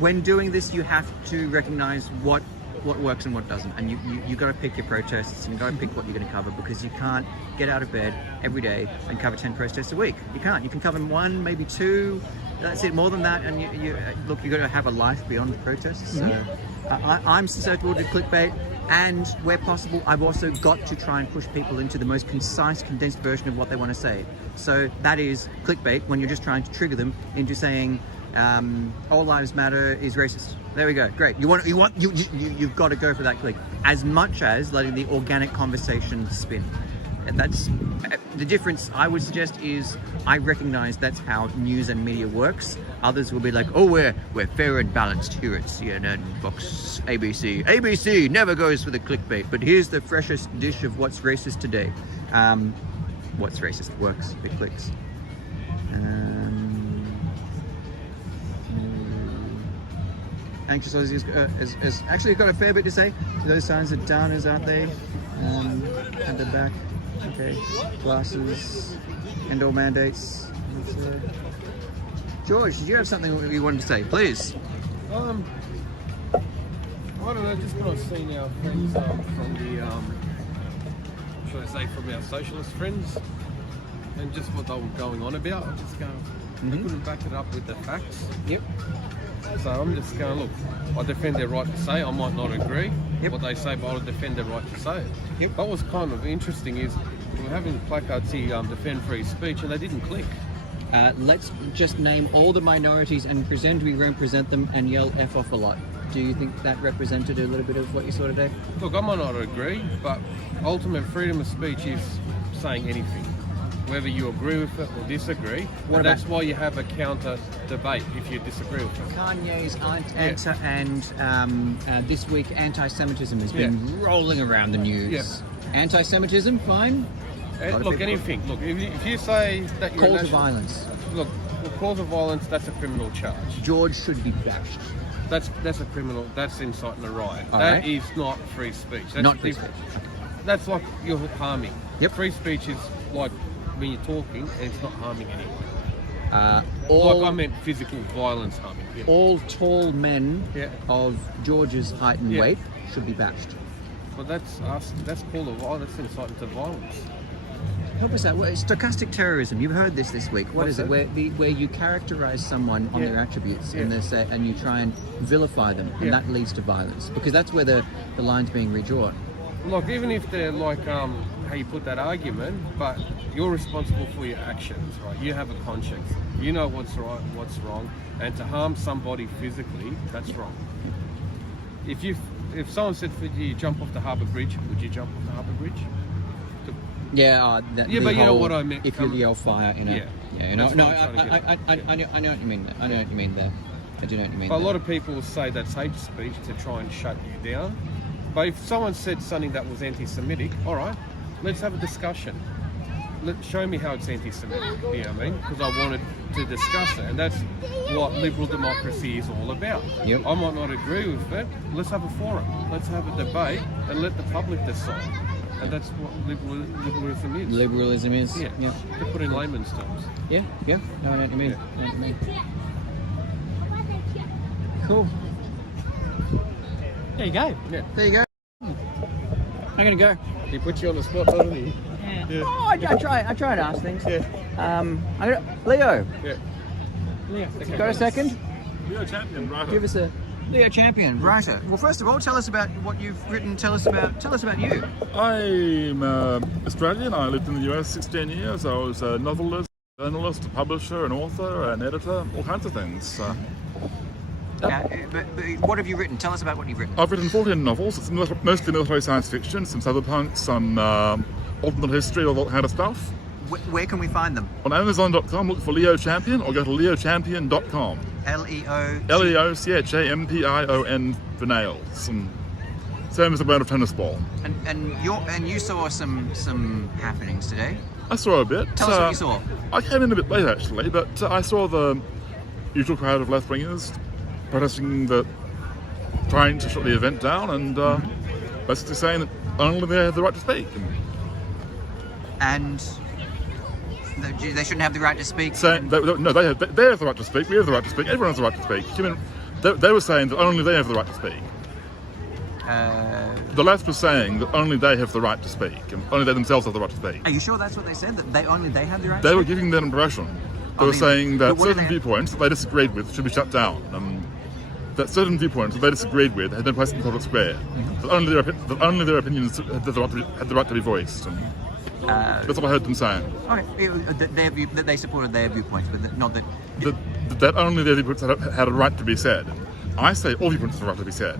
when doing this, you have to recognise what works and what doesn't, and you got to pick your protests and you got to pick what you're going to cover, because you can't get out of bed every day and cover 10 protests a week. You can't. You can cover 1, maybe 2. That's it. More than that, and you got to have a life beyond the protests. So I'm susceptible to clickbait, and where possible, I've also got to try and push people into the most concise, condensed version of what they want to say. So that is clickbait, when you're just trying to trigger them into saying all lives matter is racist. There we go. Great. You've got to go for that click, as much as letting the organic conversation spin. And that's the difference. I would suggest is I recognise that's how news and media works. Others will be like, oh, we're fair and balanced here at CNN, Fox, ABC. ABC never goes for the clickbait, but here's the freshest dish of what's racist today. What's racist works. It clicks. Anxious Aussie has actually got a fair bit to say. Those signs are downers, aren't they? At the back. Okay. Glasses. End-all mandates. George, did you have something you wanted to say? Please. I don't know, just what I've seen our friends from the, should I say, from our socialist friends, and just what they were going on about. I'm just going, they couldn't back it up with the facts. Yep. So I'm just going, look, I defend their right to say. I might not agree what they say, but I'll defend their right to say it. Yep. What was kind of interesting is we're having placards here, defend free speech, and they didn't click. Let's just name all the minorities and pretend we represent them and yell F off a lot. Do you think that represented a little bit of what you saw today? Look, I might not agree, but ultimate freedom of speech is saying anything, whether you agree with it or disagree. That's why you have a counter debate if you disagree with it. Kanye's and this week anti-Semitism has been rolling around the news. Yeah. Anti-Semitism, fine. Look, anything. Look, if you say that you're calls of violence. Look, calls of violence, that's a criminal charge. George should be bashed. That's a criminal. That's inciting a riot. That is not free speech. That's not free speech. That's like you're harming. Yep. Free speech is like when you're talking and it's not harming anyone. All, like I meant physical violence harming. Yeah. All tall men of George's height and weight should be bashed. But that's us. That's called a violence. That's inciting to violence. Help us out. Stochastic terrorism. You've heard this week. What is it? Where you characterize someone on their attributes and you try and vilify them, and that leads to violence, because that's where the line's being redrawn. Look, even if they're like how you put that argument, but you're responsible for your actions, right? You have a conscience. You know what's right, what's wrong, and to harm somebody physically, that's wrong. If you if someone said for you jump off the Harbour Bridge, would you jump off the Harbour Bridge? Yeah, Yeah, but you know what I meant. If you yell fire in a... Yeah. Yeah, That's no, what I'm trying to get at. I know what you mean there. I know what you mean there. I do know what you mean But a there. lot of people say that's hate speech to try and shut you down. But if someone said something that was anti-Semitic, all right, let's have a discussion. Show me how it's anti-Semitic, you know what I mean? Because I wanted to discuss it, and that's what liberal democracy is all about. Yep. I might not agree with it. Let's have a forum. Let's have a debate and let the public decide. And that's what liberalism is. Liberalism is? Yeah. To put in layman's terms. Yeah. No, I know what you mean. I know what you mean. Cool. There you go. Yeah. There you go. I'm going to go. He put you on the spot, doesn't he? Yeah. Oh, I try to ask things. Yeah. Leo. Yeah. Leo. Got a second? Leo Champion, right? Give us a Leo Champion, writer. Well, first of all, tell us about what you've written. Tell us about you. I'm Australian. I lived in the US 16 years. I was a novelist, journalist, a publisher, an author, an editor, all kinds of things. But what have you written? Tell us about what you've written. I've written 14 novels. It's mostly military science fiction, some cyberpunk, some alternate history, all that kind of stuff. Where can we find them? On Amazon.com, look for Leo Champion, or go to leochampion.com. Leochampion for nails. Same as the brand of tennis ball. And you saw some happenings today. I saw a bit. Tell us what you saw. I came in a bit late actually, but I saw the usual crowd of left-wingers protesting, trying to shut the event down, and basically saying that only they have the right to speak. And they shouldn't have the right to speak. No, they have the right to speak. We have the right to speak. Everyone has the right to speak. They were saying that only they have the right to speak. The left was saying that only they have the right to speak, and only they themselves have the right to speak. Are you sure that's what they said? That they have the right to speak? They were giving that impression. They were saying that certain viewpoints that they disagreed with should be shut down. That certain viewpoints that they disagreed with had been placed in the public square. That only their opinions had the right to be voiced. That's what I heard them saying. Okay, that they supported their viewpoints, but not that... That only their viewpoints had a right to be said. I say all viewpoints have a right to be said.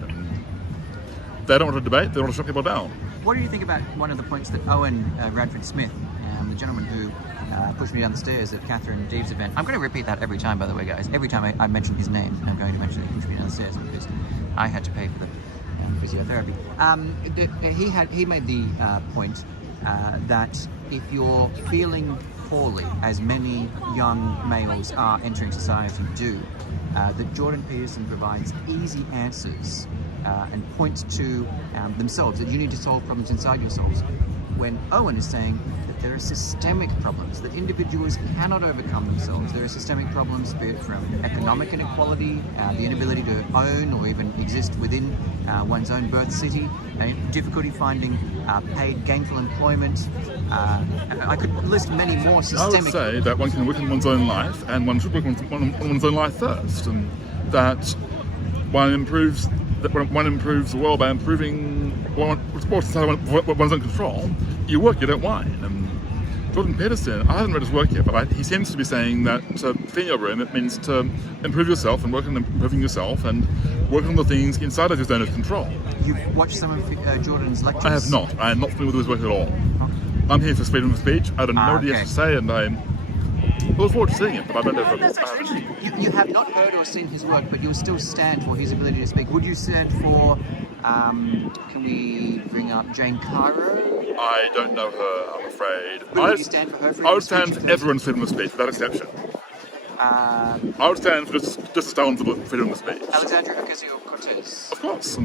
They don't want to debate, they want to shut people down. What do you think about one of the points that Owen Radford Smith, the gentleman who pushed me down the stairs at Catherine Deeves' event... I'm going to repeat that every time, by the way, guys. Every time I mention his name, I'm going to mention that he pushed me down the stairs because I had to pay for the physiotherapy. He made the point that if you're feeling poorly, as many young males are entering society do, that Jordan Peterson provides easy answers and points to themselves, that you need to solve problems inside yourselves, when Owen is saying that there are systemic problems, that individuals cannot overcome themselves. There are systemic problems, be it from economic inequality, the inability to own or even exist within one's own birth city, difficulty finding paid gainful employment. I could list many more systemic... I would say that one can work in one's own life, and one should work on one's own life first, and that one improves the world by improving one's own control. You work, you don't whine. Jordan Peterson, I haven't read his work yet, but he seems to be saying that to clean your room, it means to improve yourself and work on improving yourself and work on the things inside of your zone of control. You've watched some of Jordan's lectures? I have not. I am not familiar with his work at all. Okay. I'm here for freedom of speech. I don't know what he has to say, and I look forward to seeing it, but I don't know if that's actually interesting. You have not heard or seen his work, but you'll still stand for his ability to speak. Would you stand for, can we bring up Jane Cairo? I don't know her, I'm afraid. Would you stand for her freedom I would of speech? stand for everyone's freedom of speech, without exception. I would stand for just a stone's freedom of speech. Alexandria Ocasio-Cortez? Of course.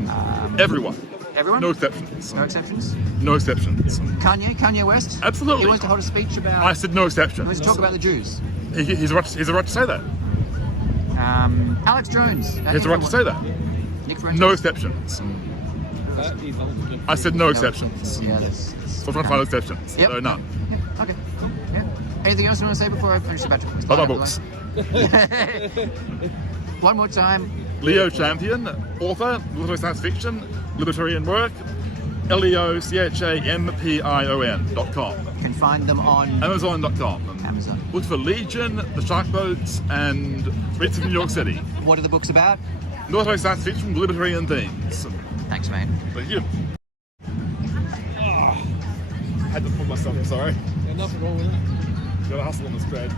Everyone. Everyone? No exceptions. No exceptions? No exceptions. Kanye West? Absolutely. He wants to hold a speech about... I said no exceptions. He wants to talk about the Jews. He's a right to say that. Alex Jones. He has a right to say that. No exceptions. I said no exceptions. Yeah, that's So I'm trying to find exceptions. Yep. No, none. Yeah, okay. Yeah. Anything else you want to say before I finish the battle? Buy my books. One more time. Leo Champion, author, literary science fiction, libertarian work, leochampion.com. Can find them on Amazon.com. Amazon. Look for Legion, The Shark Boats, and Streets of New York City. What are the books about? Military science fiction, libertarian themes. Thanks, mate. Thank you. Had to pull myself. I'm sorry. Yeah, nothing wrong with it. Got to hustle on this crowd.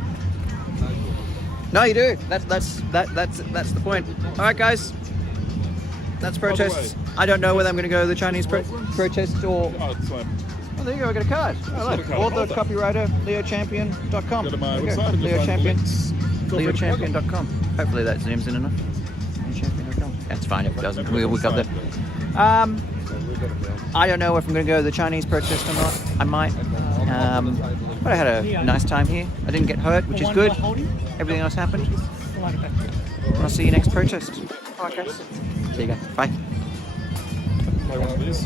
No, you do. That's the point. All right, guys. That's protests. I don't know whether I'm going to go to the Chinese protest or. Oh, it's fine. Oh, there you go. I got a card. Oh, look. Author, copywriter, leochampion.com. Go to my Okay. website. Leo Champion. Leochampion. Leochampion.com. Hopefully that zooms in enough. Leochampion.com. That's fine if it doesn't. We got that. I don't know if I'm going to go to the Chinese protest or not. I might. But I had a nice time here. I didn't get hurt, which is good. Everything else happened. And I'll see you next protest. All right, guys. See you guys. Bye. Play one of these.